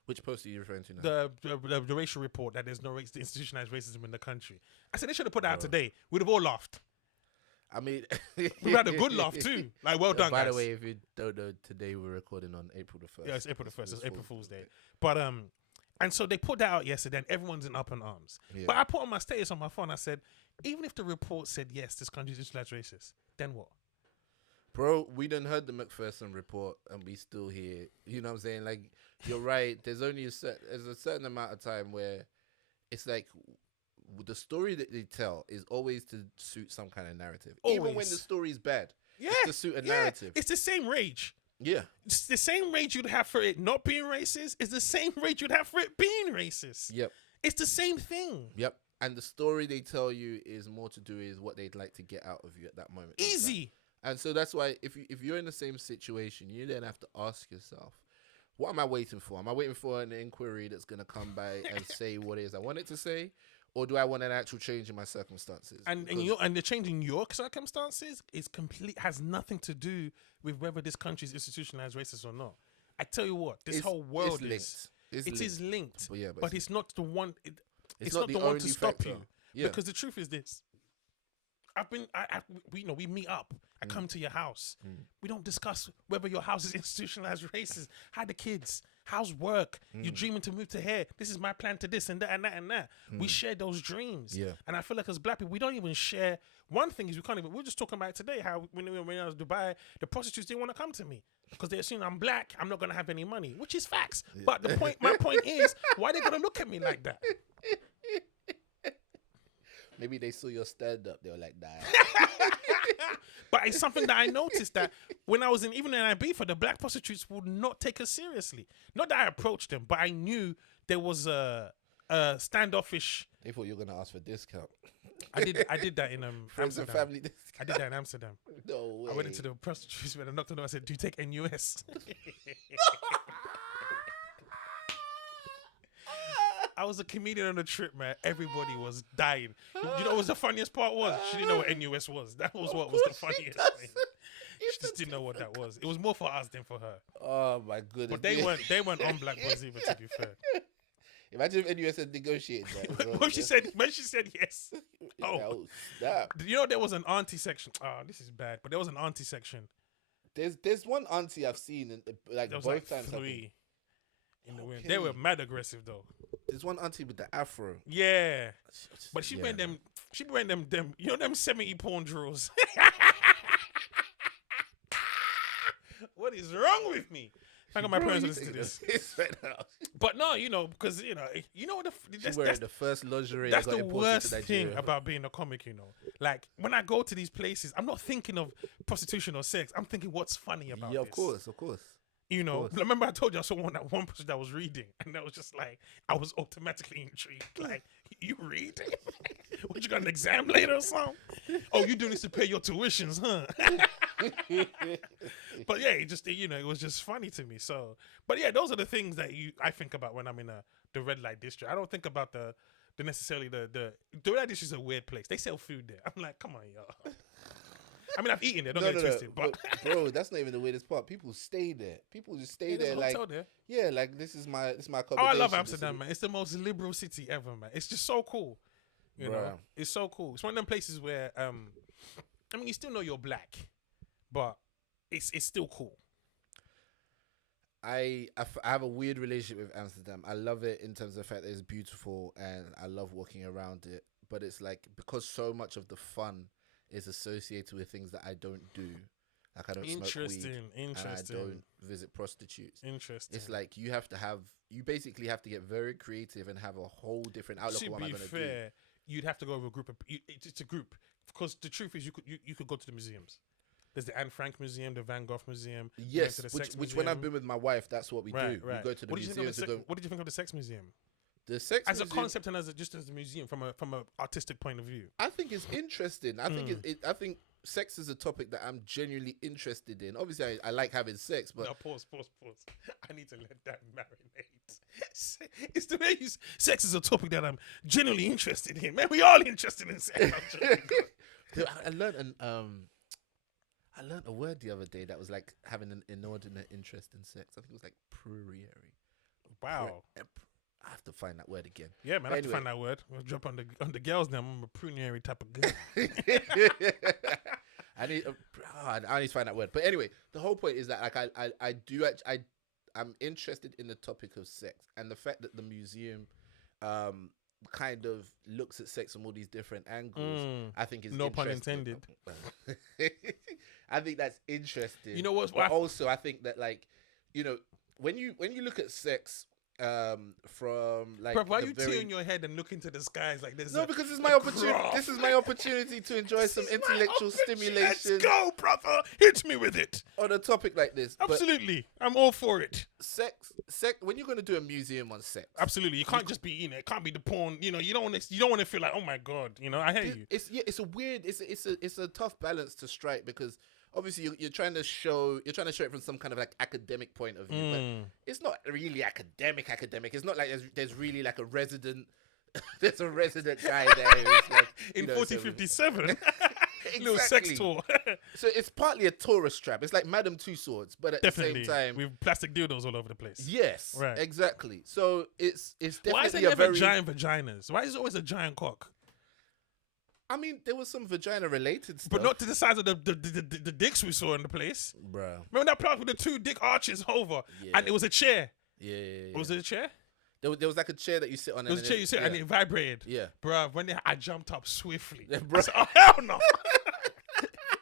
Which post are you referring to now? The racial report that there's no institutionalized racism in the country. I said they should have put it out today. We'd have all laughed. I mean, we had a good laugh too. Like, well done, guys. By the way, if you don't know, today we're recording on April the 1st. Yeah, it's April the 1st. It's April Fool's Day. But and so they put that out yesterday, and everyone's in up in arms. Yeah. But I put on my status on my phone. I said, even if the report said yes, this country's institutionalized racist, then what? Bro, we done heard the McPherson report, and we still here. You know what I'm saying? Like, you're right. There's only a certain amount of time where it's like the story that they tell is always to suit some kind of narrative. Always. Even when the story is bad, it's to suit a narrative. It's the same rage. Yeah. It's the same rage you'd have for it not being racist. It's the same rage you'd have for it being racist. Yep. It's the same thing. Yep. And the story they tell you is more to do with what they'd like to get out of you at that moment. Easy. And so that's why if you're in the same situation, you then have to ask yourself, what am I waiting for? Am I waiting for an inquiry that's going to come by and say what it is I want it to say? Or do I want an actual change in my circumstances? And the change in your circumstances has nothing to do with whether this country is institutionalized racist or not. I tell you what, this whole world is linked. But it's not the one. It's not the one to stop you. Yeah. Because the truth is this: we meet up. I come to your house. We don't discuss whether your house is institutionalized racist. How the kids? How's work? You're dreaming to move to here. This is my plan to this and that and that and that. We share those dreams. Yeah. And I feel like as black people, we don't even share. One thing is we're just talking about it today, how when I was in Dubai, the prostitutes didn't want to come to me because they assume I'm black, I'm not going to have any money, which is facts. Yeah. But my point is, why are they going to look at me like that? Maybe they saw your stand up. They were like, nah. But it's something that I noticed that when I was even in Ibiza, the black prostitutes would not take us seriously. Not that I approached them, but I knew there was a standoffish. They thought you were gonna ask for discount. I did that in friends and family discount. I did that in Amsterdam. No way. I went into the prostitutes when I knocked on them. I said, "Do you take NUS?" I was a comedian on a trip, man. Everybody was dying. You know what was the funniest part was? She didn't know what NUS was. That was what was the funniest thing. She just didn't know what that was. It was more for us than for her. Oh my goodness. But they weren't on Black Boys either, to be fair. Imagine if NUS had negotiated that. when she said yes. Oh, you know there was an auntie section. Oh, this is bad. But there was an auntie section. There's one auntie I've seen in both times. Three in the wind. They were mad aggressive though. There's one auntie with the afro. Yeah, but she wearing them. She wearing them. You know them 70 pawn drawers. What is wrong with me? I got my parents listen to this. But no, because what that's the first lingerie. That's the worst thing about being a comic. Like when I go to these places, I'm not thinking of prostitution or sex. I'm thinking what's funny about this. Yeah, of course. Remember I told you I saw one person that was reading, and that was just like I was automatically intrigued. Like, you read? What, you got an exam later or something? Oh, you doing this to pay your tuitions, huh? But yeah, it was just funny to me. So, but yeah, those are the things that I think about when I'm in the red light district. I don't think about the necessarily the red light district is a weird place. They sell food there. I'm like, come on, y'all. I mean, I've eaten it. Don't get it twisted. But bro, that's not even the weirdest part. People stay there. People just stay there. Like, yeah, like this is my accommodation. Oh, I love Amsterdam, man. It's the most liberal city ever, man. It's just so cool. You know, it's so cool. It's one of them places where, I mean, you still know you're black, but it's still cool. I have a weird relationship with Amsterdam. I love it in terms of the fact that it's beautiful and I love walking around it. But it's like, because so much of the fun is associated with things that I don't do. Like, I don't smoke weed. And I don't visit prostitutes. Interesting. It's like you basically have to get very creative and have a whole different outlook on what I'm going to do. To be fair, you'd have to go with a group of... It's a group. Because the truth is, you could go to the museums. There's the Anne Frank Museum, the Van Gogh Museum. Yes, which when I've been with my wife, that's what we do. We go to the museum. What did you think of the Sex Museum? The Sex as Museum, a concept and as a museum from a artistic point of view. I think it's interesting. I think sex is a topic that I'm genuinely interested in. Obviously, I like having sex, but no, pause. I need to let that marinate. It's the way sex is a topic that I'm genuinely interested in. Man, we all interested in sex. I learned a word the other day that was like having an inordinate interest in sex. I think it was like pruriary. Wow. I have to find that word again. Yeah, man, I have to find that word. We'll jump on the girls now. I'm a pruniary type of girl. I need to find that word. But anyway, the whole point is that like I'm interested in the topic of sex and the fact that the museum kind of looks at sex from all these different angles. I think is no pun intended. I think that's interesting. You know what? But also, I think that, like, when you look at sex. From like, bro, why are you tearing your head and look into the skies like this? No, because this is my opportunity. This is my opportunity to enjoy some intellectual stimulation. Let's go, brother. Hit me with it on a topic like this. Absolutely, I'm all for it. Sex. When you're gonna do a museum on sex, absolutely, you can't just be it can't be the porn. You don't want to feel like, oh my god. I hear you. It's a weird. It's a tough balance to strike because obviously you're trying to show it from some kind of like academic point of view, but it's not really academic. It's not like there's really like a resident. There's a resident guy there who's like in 4057. Little sex tour. So it's partly a tourist trap. It's like Madame Two Swords, but at Definitely, the same time with plastic dildos all over the place. Yes, right, exactly. So it's definitely why is there never giant vaginas? Why is it always a giant cock? I mean, there was some vagina related stuff, but not to the size of the dicks we saw in the place, bro. Remember that part with the 2 dick arches over, and it was a chair. Yeah. Was it a chair? There was like a chair that you sit on. There was a chair you sit and it vibrated. Yeah, bro. I jumped up swiftly. Yeah, bro. I said, oh hell no!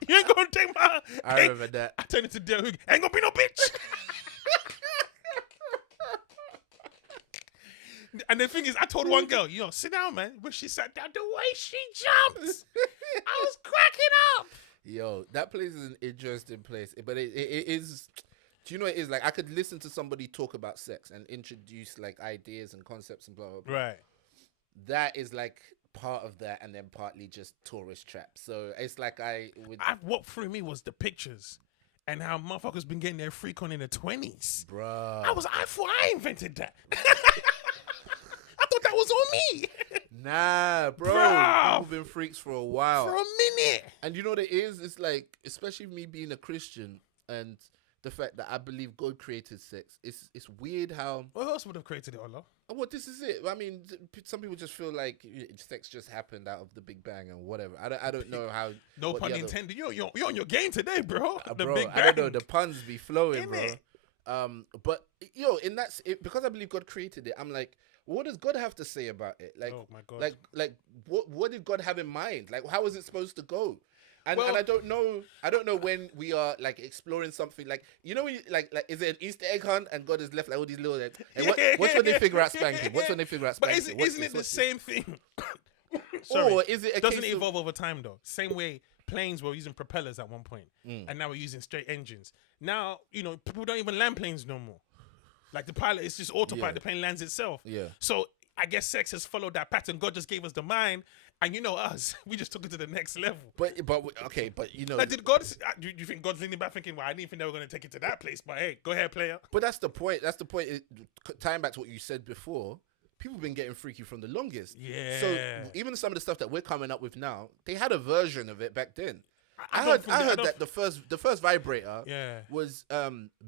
You ain't gonna take my. I remember that. I turned it to Dale. Ain't gonna be no bitch. And the thing is, I told one girl, yo, sit down, man. When she sat down, the way she jumped, I was cracking up. Yo, that place is an interesting place, but it is. Do you know what it is? Like, I could listen to somebody talk about sex and introduce like ideas and concepts and blah blah blah. Right. That is like part of that, and then partly just tourist traps. So it's like what threw me was the pictures and how motherfuckers been getting their freak on in the 20s. Bro, I thought I invented that. I thought that was on me. Nah, bro. People been freaks for a while. For a minute. And you know what it is? It's like, especially me being a Christian and the fact that I believe God created sex. It's weird how. Well, who else would have created it, Allah? Well, this is it. I mean, some people just feel like sex just happened out of the Big Bang and whatever. I don't know how. No pun intended. You're on your game today, bro. The bro, Big Bang. I don't know. The puns be flowing, bro. But because I believe God created it, I'm like, what does God have to say about it? Like, oh my God. Like what did God have in mind? Like, how is it supposed to go? And I don't know when we are like exploring something like, you know, when you, like is it an Easter egg hunt and God has left like all these little eggs? And what's when they figure out spanking? What's when they figure out spanking? But isn't it the same thing? Sorry. Or is it doesn't evolve over time though? Same way planes were using propellers at one point, and now we're using straight engines. Now, you know, people don't even land planes no more. Like the pilot is just autopilot, the plane lands itself. Yeah. So I guess sex has followed that pattern. God just gave us the mind, and you know us, we just took it to the next level. But you know, like, did God? Do you think God's leaning back thinking, well, I didn't think they were going to take it to that place, but hey, go ahead, player. But that's the point. Tying back to what you said before, people have been getting freaky from the longest. Yeah. So even some of the stuff that we're coming up with now, they had a version of it back then. I heard that the first vibrator was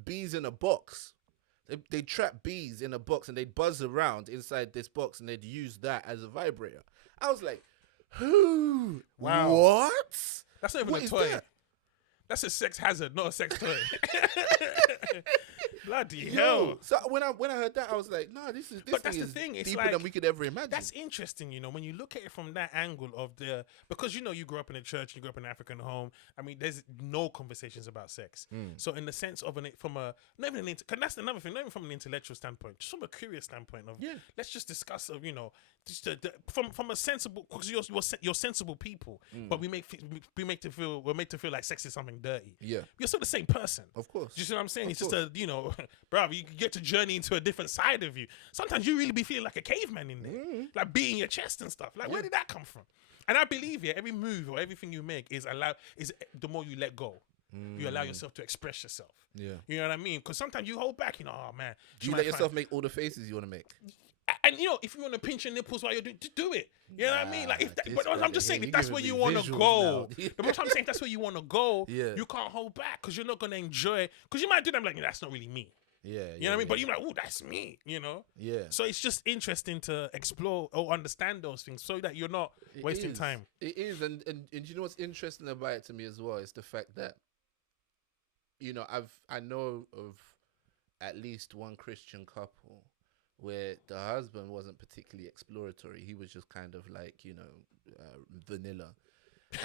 bees in a box. They trap bees in a box and they'd buzz around inside this box and they'd use that as a vibrator. I was like, who? Wow. What? That's not even a toy. That's a sex hazard, not a sex toy. Bloody hell. So when I heard that, I was like, no, this thing is deeper than we could ever imagine. That's interesting, you know, when you look at it from that angle of because, you know, you grew up in a church, you grew up in an African home. I mean, there's no conversations about sex. So in the sense of that's another thing, not even from an intellectual standpoint, just from a curious standpoint of, let's just discuss, you know, just from a sensible, because you're sensible people, but we're made to feel like sex is something dirty. Yeah. You're still the same person. Of course. You see what I'm saying? It's just you know, bro, you get to journey into a different side of you. Sometimes you really be feeling like a caveman in there, like beating your chest and stuff. Like, where did that come from? And I believe every move or everything you make is the more you let go. You allow yourself to express yourself. Yeah. You know what I mean? Because sometimes you hold back, you know, oh man. Do you let yourself make all the faces you want to make? And you know, if you want to pinch your nipples while you're doing, just do it. You know what I mean? Like, but I'm just saying, if that's where you want to go, the more I'm saying, if that's where you want to go, you can't hold back because you're not gonna enjoy. Because you might do that, like, that's not really me. Yeah, you know what I mean? But you're like, oh, that's me. You know? Yeah. So it's just interesting to explore or understand those things so that you're not wasting time. It is, and you know what's interesting about it to me as well is the fact that, you know, I know of at least one Christian couple where the husband wasn't particularly exploratory. He was just kind of like, you know, vanilla.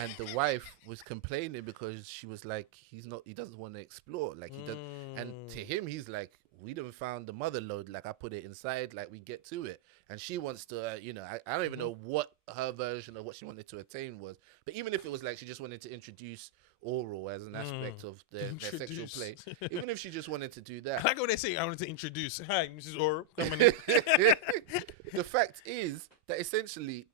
And the wife was complaining because she was like, he doesn't want to explore. Like, he does. And to him, he's like, we done found the mother load. Like, I put it inside, like, we get to it. And she wants to, you know, I don't even know what her version of what she wanted to attain was. But even if it was like she just wanted to introduce oral as an aspect of their sexual play, even if she just wanted to do that. I like when they say, I wanted to introduce, hi, Mrs. Oral, coming in. The fact is that essentially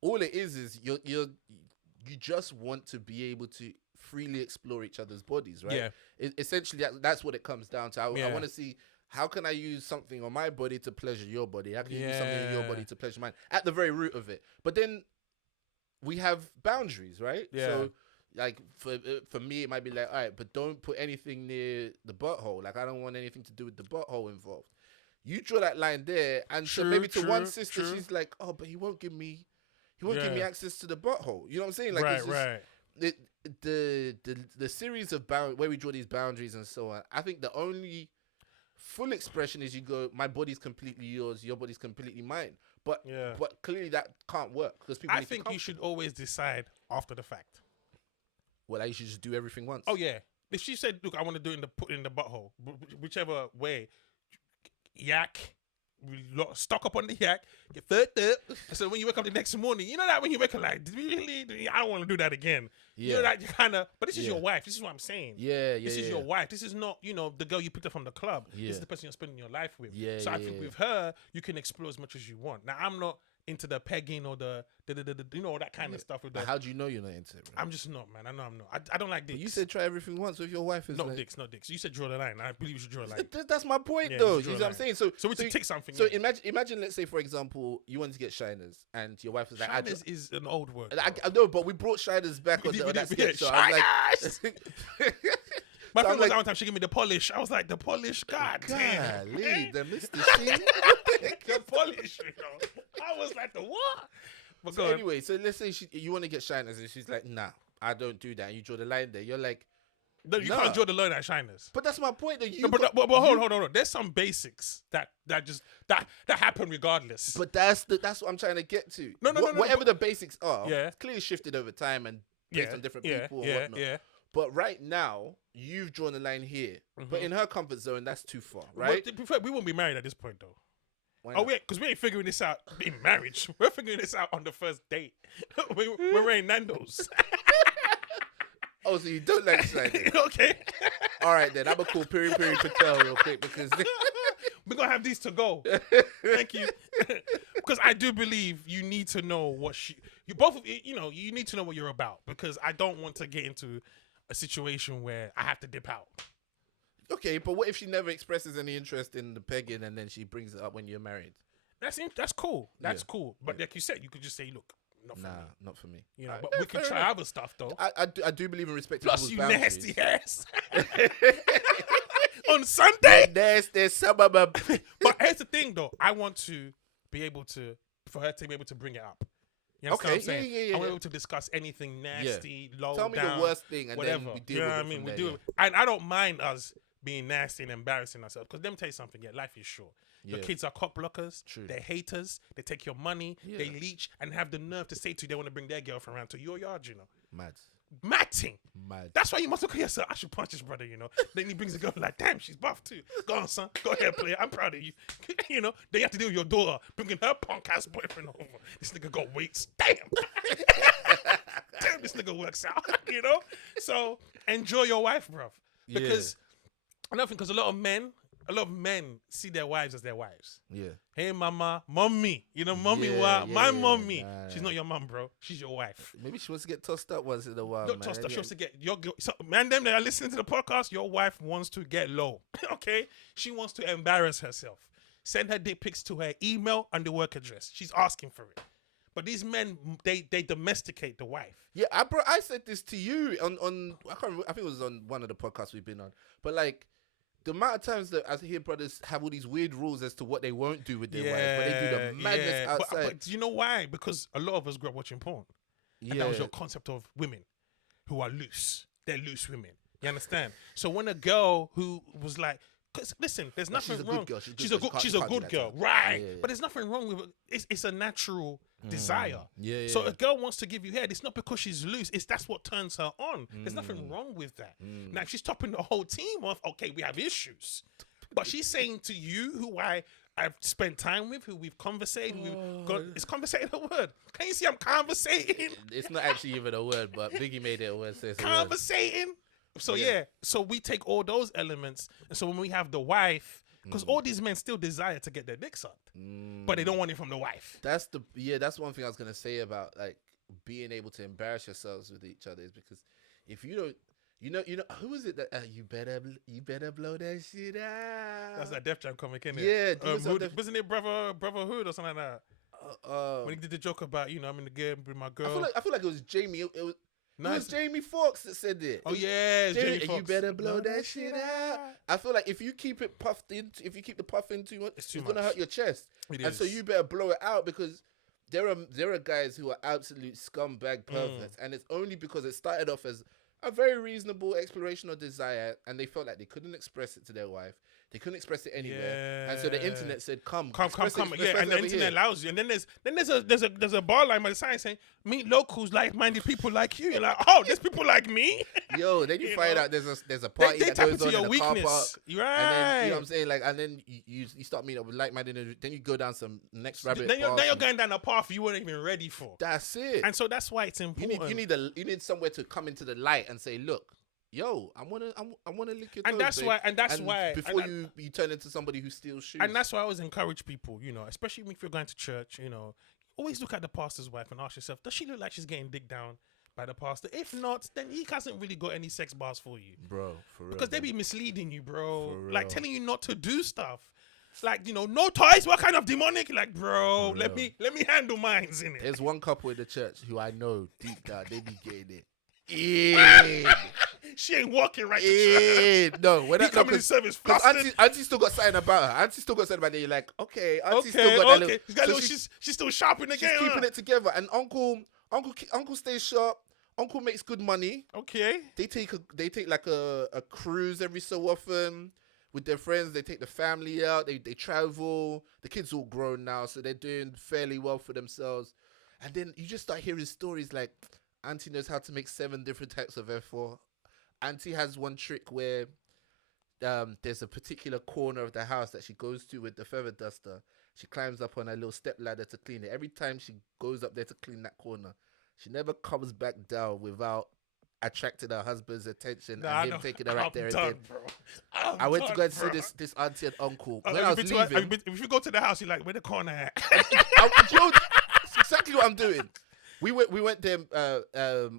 all it is you just want to be able to freely explore each other's bodies, right? Yeah. Essentially, that's what it comes down to. I Yeah. want to see, how can I use something on my body to pleasure your body? How can you use something on your body to pleasure mine? At the very root of it. But then we have boundaries, right? Yeah. So, like, for me, it might be like, all right, but don't put anything near the butthole. Like, I don't want anything to do with the butthole involved. You draw that line there, and so maybe to one sister, she's like, oh, but he won't give me access to the butthole. You know what I'm saying? Like, right, it's just, right. The series of where we draw these boundaries and so on. I think the only full expression is you go, my body's completely yours, your body's completely mine. But clearly that can't work because people. I think you should always decide after the fact. Well, you should just do everything once. Oh yeah. If she said, "Look, I want to do it put it in the butthole," whichever way, yak, stock up on the yak, get fucked up. So when you wake up the next morning, you know that when you wake up like, really, I don't want to do that again. Yeah. You know that you kind of. But this is your wife. This is what I'm saying. Yeah. This is your wife. This is not, the girl you picked up from the club. Yeah. This is the person you're spending your life with. Yeah. So I think with her, you can explore as much as you want. Now I'm not into the pegging or the all that kind of stuff. With how do you know you're not into it, bro? I'm just not, man. I know I'm not. I don't like dicks. But you said try everything once with your wife. Not dicks. You said draw the line. I believe you should draw the line. That's my point, though. You know what I'm saying? So we should take something. So imagine, let's say, for example, you wanted to get shiners, and your wife was like, "Shiners is an old word." I know, but we brought shiners back on that sketch. So I was like, my friend was out one time. She gave me the polish. I was like, the polish, God damn, the Mr. C, the polish. I was like, the what? But so anyway, so let's say you want to get shiners, and she's like, nah, I don't do that. And you draw the line there. You're like, no, you can't draw the line at shiners. But that's my point. That but hold on. There's some basics that happen regardless. But that's what I'm trying to get to. No. Whatever the basics are, it's clearly shifted over time and based on different people and whatnot. Yeah. But right now, you've drawn the line here. Mm-hmm. But in her comfort zone, that's too far, right? Well, we won't be married at this point, though. Because we ain't figuring this out in marriage. We're figuring this out on the first date. We're in Nando's. Oh, so you don't like sliding? Okay. All right, then. I'm going to call Piri Patel real quick because... We're going to have these to go. Thank you. Because I do believe you need to know what you need to know what you're about. Because I don't want to get into a situation where I have to dip out. Okay, but what if she never expresses any interest in the pegging and then she brings it up when you're married? That's cool. That's cool. But like you said, you could just say, look, not for me. But we can try other stuff though. I do believe in respecting people's boundaries. Plus, you nasty ass. On Sunday, there's some of them. But here's the thing, though. I want to be able for her to be able to bring it up. You know what I'm saying? Yeah. I want able to discuss anything nasty, low down. Tell me the worst thing, and whatever. Then we deal with it. I mean? We do it. And I don't mind us being nasty and embarrassing ourselves. Because let me tell you something. Yeah, life is short. Your kids are cock blockers. True. They're haters. They take your money. They leech and have the nerve to say to you they want to bring their girlfriend around to your yard. Mad thing. That's why you must look at yourself. I should punch this brother, Then he brings a girl like, damn, she's buff too. Go on, son. Go ahead, player. I'm proud of you. Then you have to deal with your daughter bringing her punk ass boyfriend over. This nigga got weights. Damn. Damn, this nigga works out. So enjoy your wife, bruv. Because because a lot of men see their wives as their wives. Yeah. Hey, mama, mommy. Mommy, my mommy. Nah. She's not your mom, bro. She's your wife. Maybe she wants to get tossed up once in a while. Not tossed up. She wants to get man, them that are listening to the podcast, your wife wants to get low. Okay? She wants to embarrass herself. Send her dick pics to her email and the work address. She's asking for it. But these men, they domesticate the wife. Yeah, I said this to you on I can't remember, I think it was on one of the podcasts we've been on. But like, the amount of times that I hear brothers have all these weird rules as to what they won't do with their wife, but they do the madness outside. But do you know why? Because a lot of us grew up watching porn. And that was your concept of women who are loose. They're loose women. You understand? So when a girl who was like, cause listen, there's nothing wrong. She's a good girl. Right. Yeah. But there's nothing wrong with it. It's a natural desire. Yeah. So a girl wants to give you head. It's not because she's loose. That's what turns her on. There's nothing wrong with that. Now, if she's topping the whole team off, okay, we have issues. But she's saying to you, who I've spent time with, who we've conversated with. Is conversating a word? Can you see I'm conversating? It's not actually even a word, but Biggie made it a word. So conversating. So so we take all those elements, and so when we have the wife, because all these men still desire to get their dick sucked, but they don't want it from the wife. That's one thing I was gonna say about like being able to embarrass yourselves with each other, is because if you don't, who is it that you better blow that shit out. That's that Def Jam comic, innit? Yeah, wasn't it Brotherhood or something like that? When he did the joke about, I'm in the game with my girl. I feel like it was Jamie. It was. No, it was Jamie Foxx that said it. Oh yeah, Jamie Foxx. You better blow that shit out. I feel like if you keep it puffed in, if you keep the puff in too much, it's gonna hurt your chest. So you better blow it out, because there are guys who are absolute scumbag perverts, and it's only because it started off as a very reasonable exploration of desire, and they felt like they couldn't express it to their wife. They couldn't express it anywhere, and so the internet said, "Come." Yeah, and the internet allows you. And then there's a bar line by the sign saying, "Meet locals, like-minded people like you." You're like, "Oh, there's people like me." Yo, then you find out there's a party that goes on in the car park, right? And then, you know what I'm saying? Like, and then you start meeting up with like-minded, then you go down some next rabbit. Then you're going down a path you weren't even ready for. That's it. And so that's why it's important. You need somewhere to come into the light and say, "Look, yo, I wanna lick your toes." And that's why before you turn into somebody who steals shoes. And that's why I always encourage people, especially if you're going to church, always look at the pastor's wife and ask yourself, does she look like she's getting digged down by the pastor? If not, then he hasn't really got any sex bars for you, bro. For real, because they be misleading you, bro. Like telling you not to do stuff. Like, no toys. What kind of demonic? Like, bro, let me handle mines in it. There's one couple in the church who I know deep down they be getting it. Yeah. She ain't walking right to church. No, when he coming in service flustered. Auntie still got something about her. Auntie still got something about it. You're like, okay, Auntie still got that little. She's still sharp in the game. She's keeping it together. And Uncle stays sharp. Uncle makes good money. Okay. They take like a cruise every so often with their friends. They take the family out. They travel. The kids all grown now, so they're doing fairly well for themselves. And then you just start hearing stories like, Auntie knows how to make 7 different types of F4. Auntie has one trick where there's a particular corner of the house that she goes to with the feather duster. She climbs up on a little step ladder to clean it. Every time she goes up there to clean that corner, she never comes back down without attracting her husband's attention and him taking her out there. Done, and then bro. I went to go and see this auntie and uncle. When I was leaving, if you go to the house, you're like, where the corner at? That's exactly what I'm doing. We went there,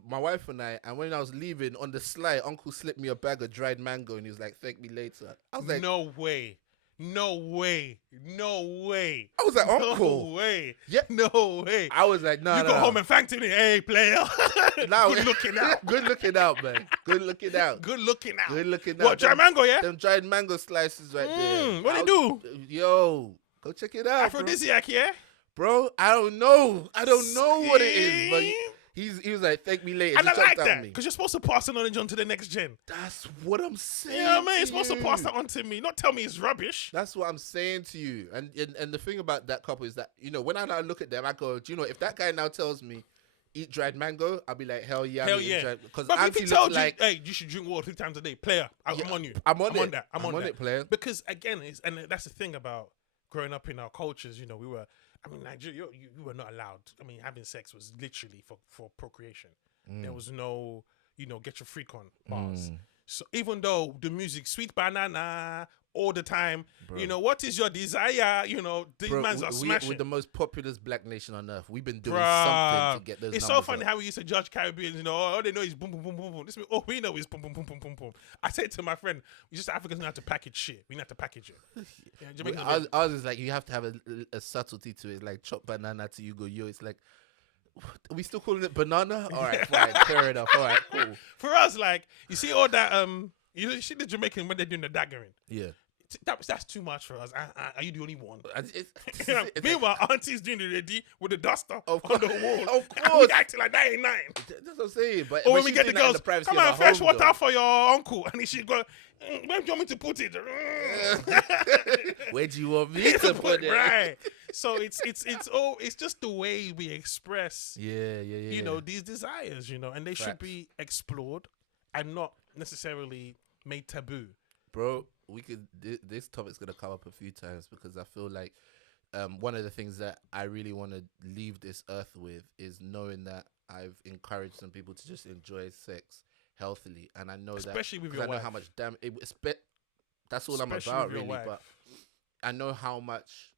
my wife and I, and when I was leaving on the slide, Uncle slipped me a bag of dried mango and he was like, "Thank me later." I was like, "No way. No way. No way." I was like, "Uncle, no way. Yeah, no way." I was like, "No, you go home and thanked him. Hey, player. Good looking out. Good looking out, man. Good looking out. Good looking out. Good looking out." What, dried mango? Yeah. Them dried mango slices right there. What they do? Yo, go check it out. Aphrodisiac, yeah. Bro, I don't know what it is, but he was like, "Thank me later." And I like that, because you're supposed to pass the knowledge on to the next gen. That's what I'm saying. Yeah, man, you're supposed to pass that on to me, not tell me it's rubbish. That's what I'm saying to you. And the thing about that couple is that, when I now look at them, I go, do you know, if that guy now tells me eat dried mango, I'll be like, hell yeah. Because if he tells you, hey, you should drink water 3 times a day, player, I'm on you. I'm on that. I'm on it, player. Because again, and that's the thing about growing up in our cultures, we were, Nigeria, you were not allowed. Having sex was literally for procreation. There was no, get your freak on bars. So even though the music, sweet banana, all the time, bro, what is your desire? These mans are smashing. We're the most populous black nation on earth. We've been doing something to get those. It's so funny how we used to judge Caribbeans. All they know is boom, boom, boom, boom, boom. All we know is boom, boom, boom, boom, boom, boom. I said to my friend, we just Africans know how to package shit. We know how to package it. Yeah, ours is like, you have to have a subtlety to it, like chop banana till you go yo. It's like, are we still calling it banana? All right, fine, fair enough. All right, cool. For us, like, you see all that, you see the Jamaican when they're doing the daggering. Yeah. That's too much for us. Are you the only one? Meanwhile, Auntie's doing the ready with the duster on the wall. Of course. We acting like that ain't 9. That's what I'm saying. But when we get the girls, come on, fresh water for your uncle. And she go, where do you want me to put it? Where do you want me to put it? Right. So it's just the way we express these desires, and they should be explored and not necessarily made taboo. Bro, this topic's gonna come up a few times because I feel like one of the things that I really want to leave this earth with is knowing that I've encouraged some people to just enjoy sex healthily, and I know especially that with your wife. I know how much that's all especially I'm about, really. But I know how much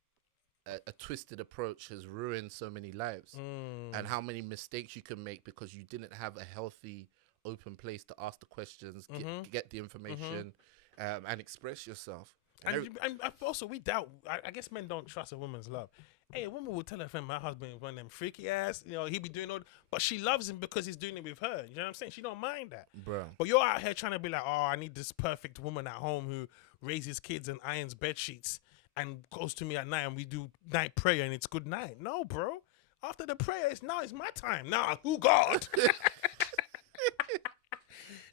a twisted approach has ruined so many lives, and how many mistakes you can make because you didn't have a healthy open place to ask the questions, get the information, and express yourself. And also, we doubt. I guess men don't trust a woman's love. Hey, a woman will tell her friend, my husband is one of them freaky ass. You know, he be doing all, but she loves him because he's doing it with her. You know what I'm saying? She don't mind that, bro. But you're out here trying to be like, oh, I need this perfect woman at home who raises kids and irons bed sheets and goes to me at night and we do night prayer and it's good night. No, bro. After the prayer, it's my time. Now, who God?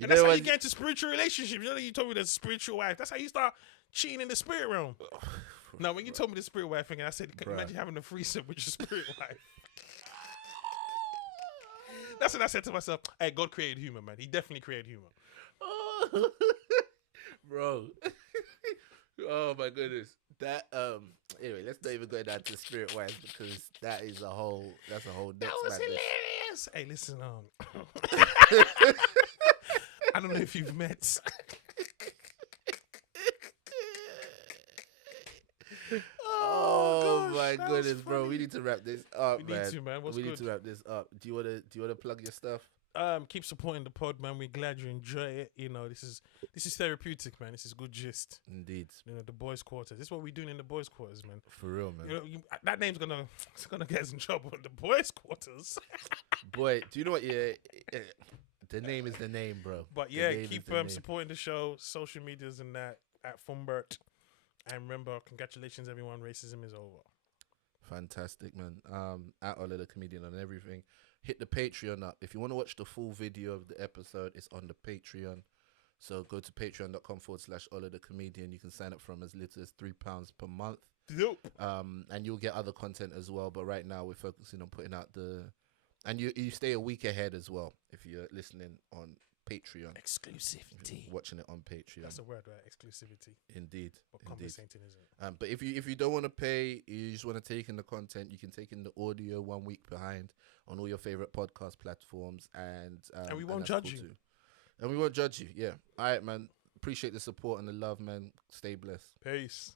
And that's how you get into spiritual relationships. You know, you told me the spiritual wife. That's how you start cheating in the spirit realm. Now, when you told me the spirit wife thing, I said, can you imagine having a threesome with your spirit wife? That's what I said to myself. Hey, God created humor, man. He definitely created humor. Oh. Bro. Oh my goodness. That anyway, let's not even go down to spirit wives because that's a whole That was hilarious. Hey, listen, I don't know if you've met. Oh my goodness, bro. We need to wrap this up, man. We need to, man. We need to wrap this up. Do you wanna plug your stuff? Keep supporting the pod, man. We're glad you enjoy it. You know, this is therapeutic, man. This is good gist. Indeed. You know, the boys' quarters. This is what we're doing in the boys' quarters, man. For real, man. You know, that name's gonna get us in trouble. The boys' quarters. Boy, do you know what? Yeah, the name is the name, bro. But yeah, keep supporting the show, social medias and that at Funbert. And remember, congratulations, everyone. Racism is over. Fantastic, man. At Ola the Comedian on everything. Hit the Patreon up. If you want to watch the full video of the episode, it's on the Patreon. So go to patreon.com/Ola the Comedian. You can sign up from as little as £3 per month. Dope. And you'll get other content as well. But right now we're focusing on putting out and you stay a week ahead as well if you're listening on Patreon. Exclusivity. Watching it on Patreon. That's a word, right? Exclusivity. Indeed. But compensating, isn't it? But if you don't want to pay, you just want to take in the content, you can take in the audio 1 week behind on all your favorite podcast platforms, and we won't judge you. And we won't judge you. Yeah. All right, man. Appreciate the support and the love, man. Stay blessed. Peace.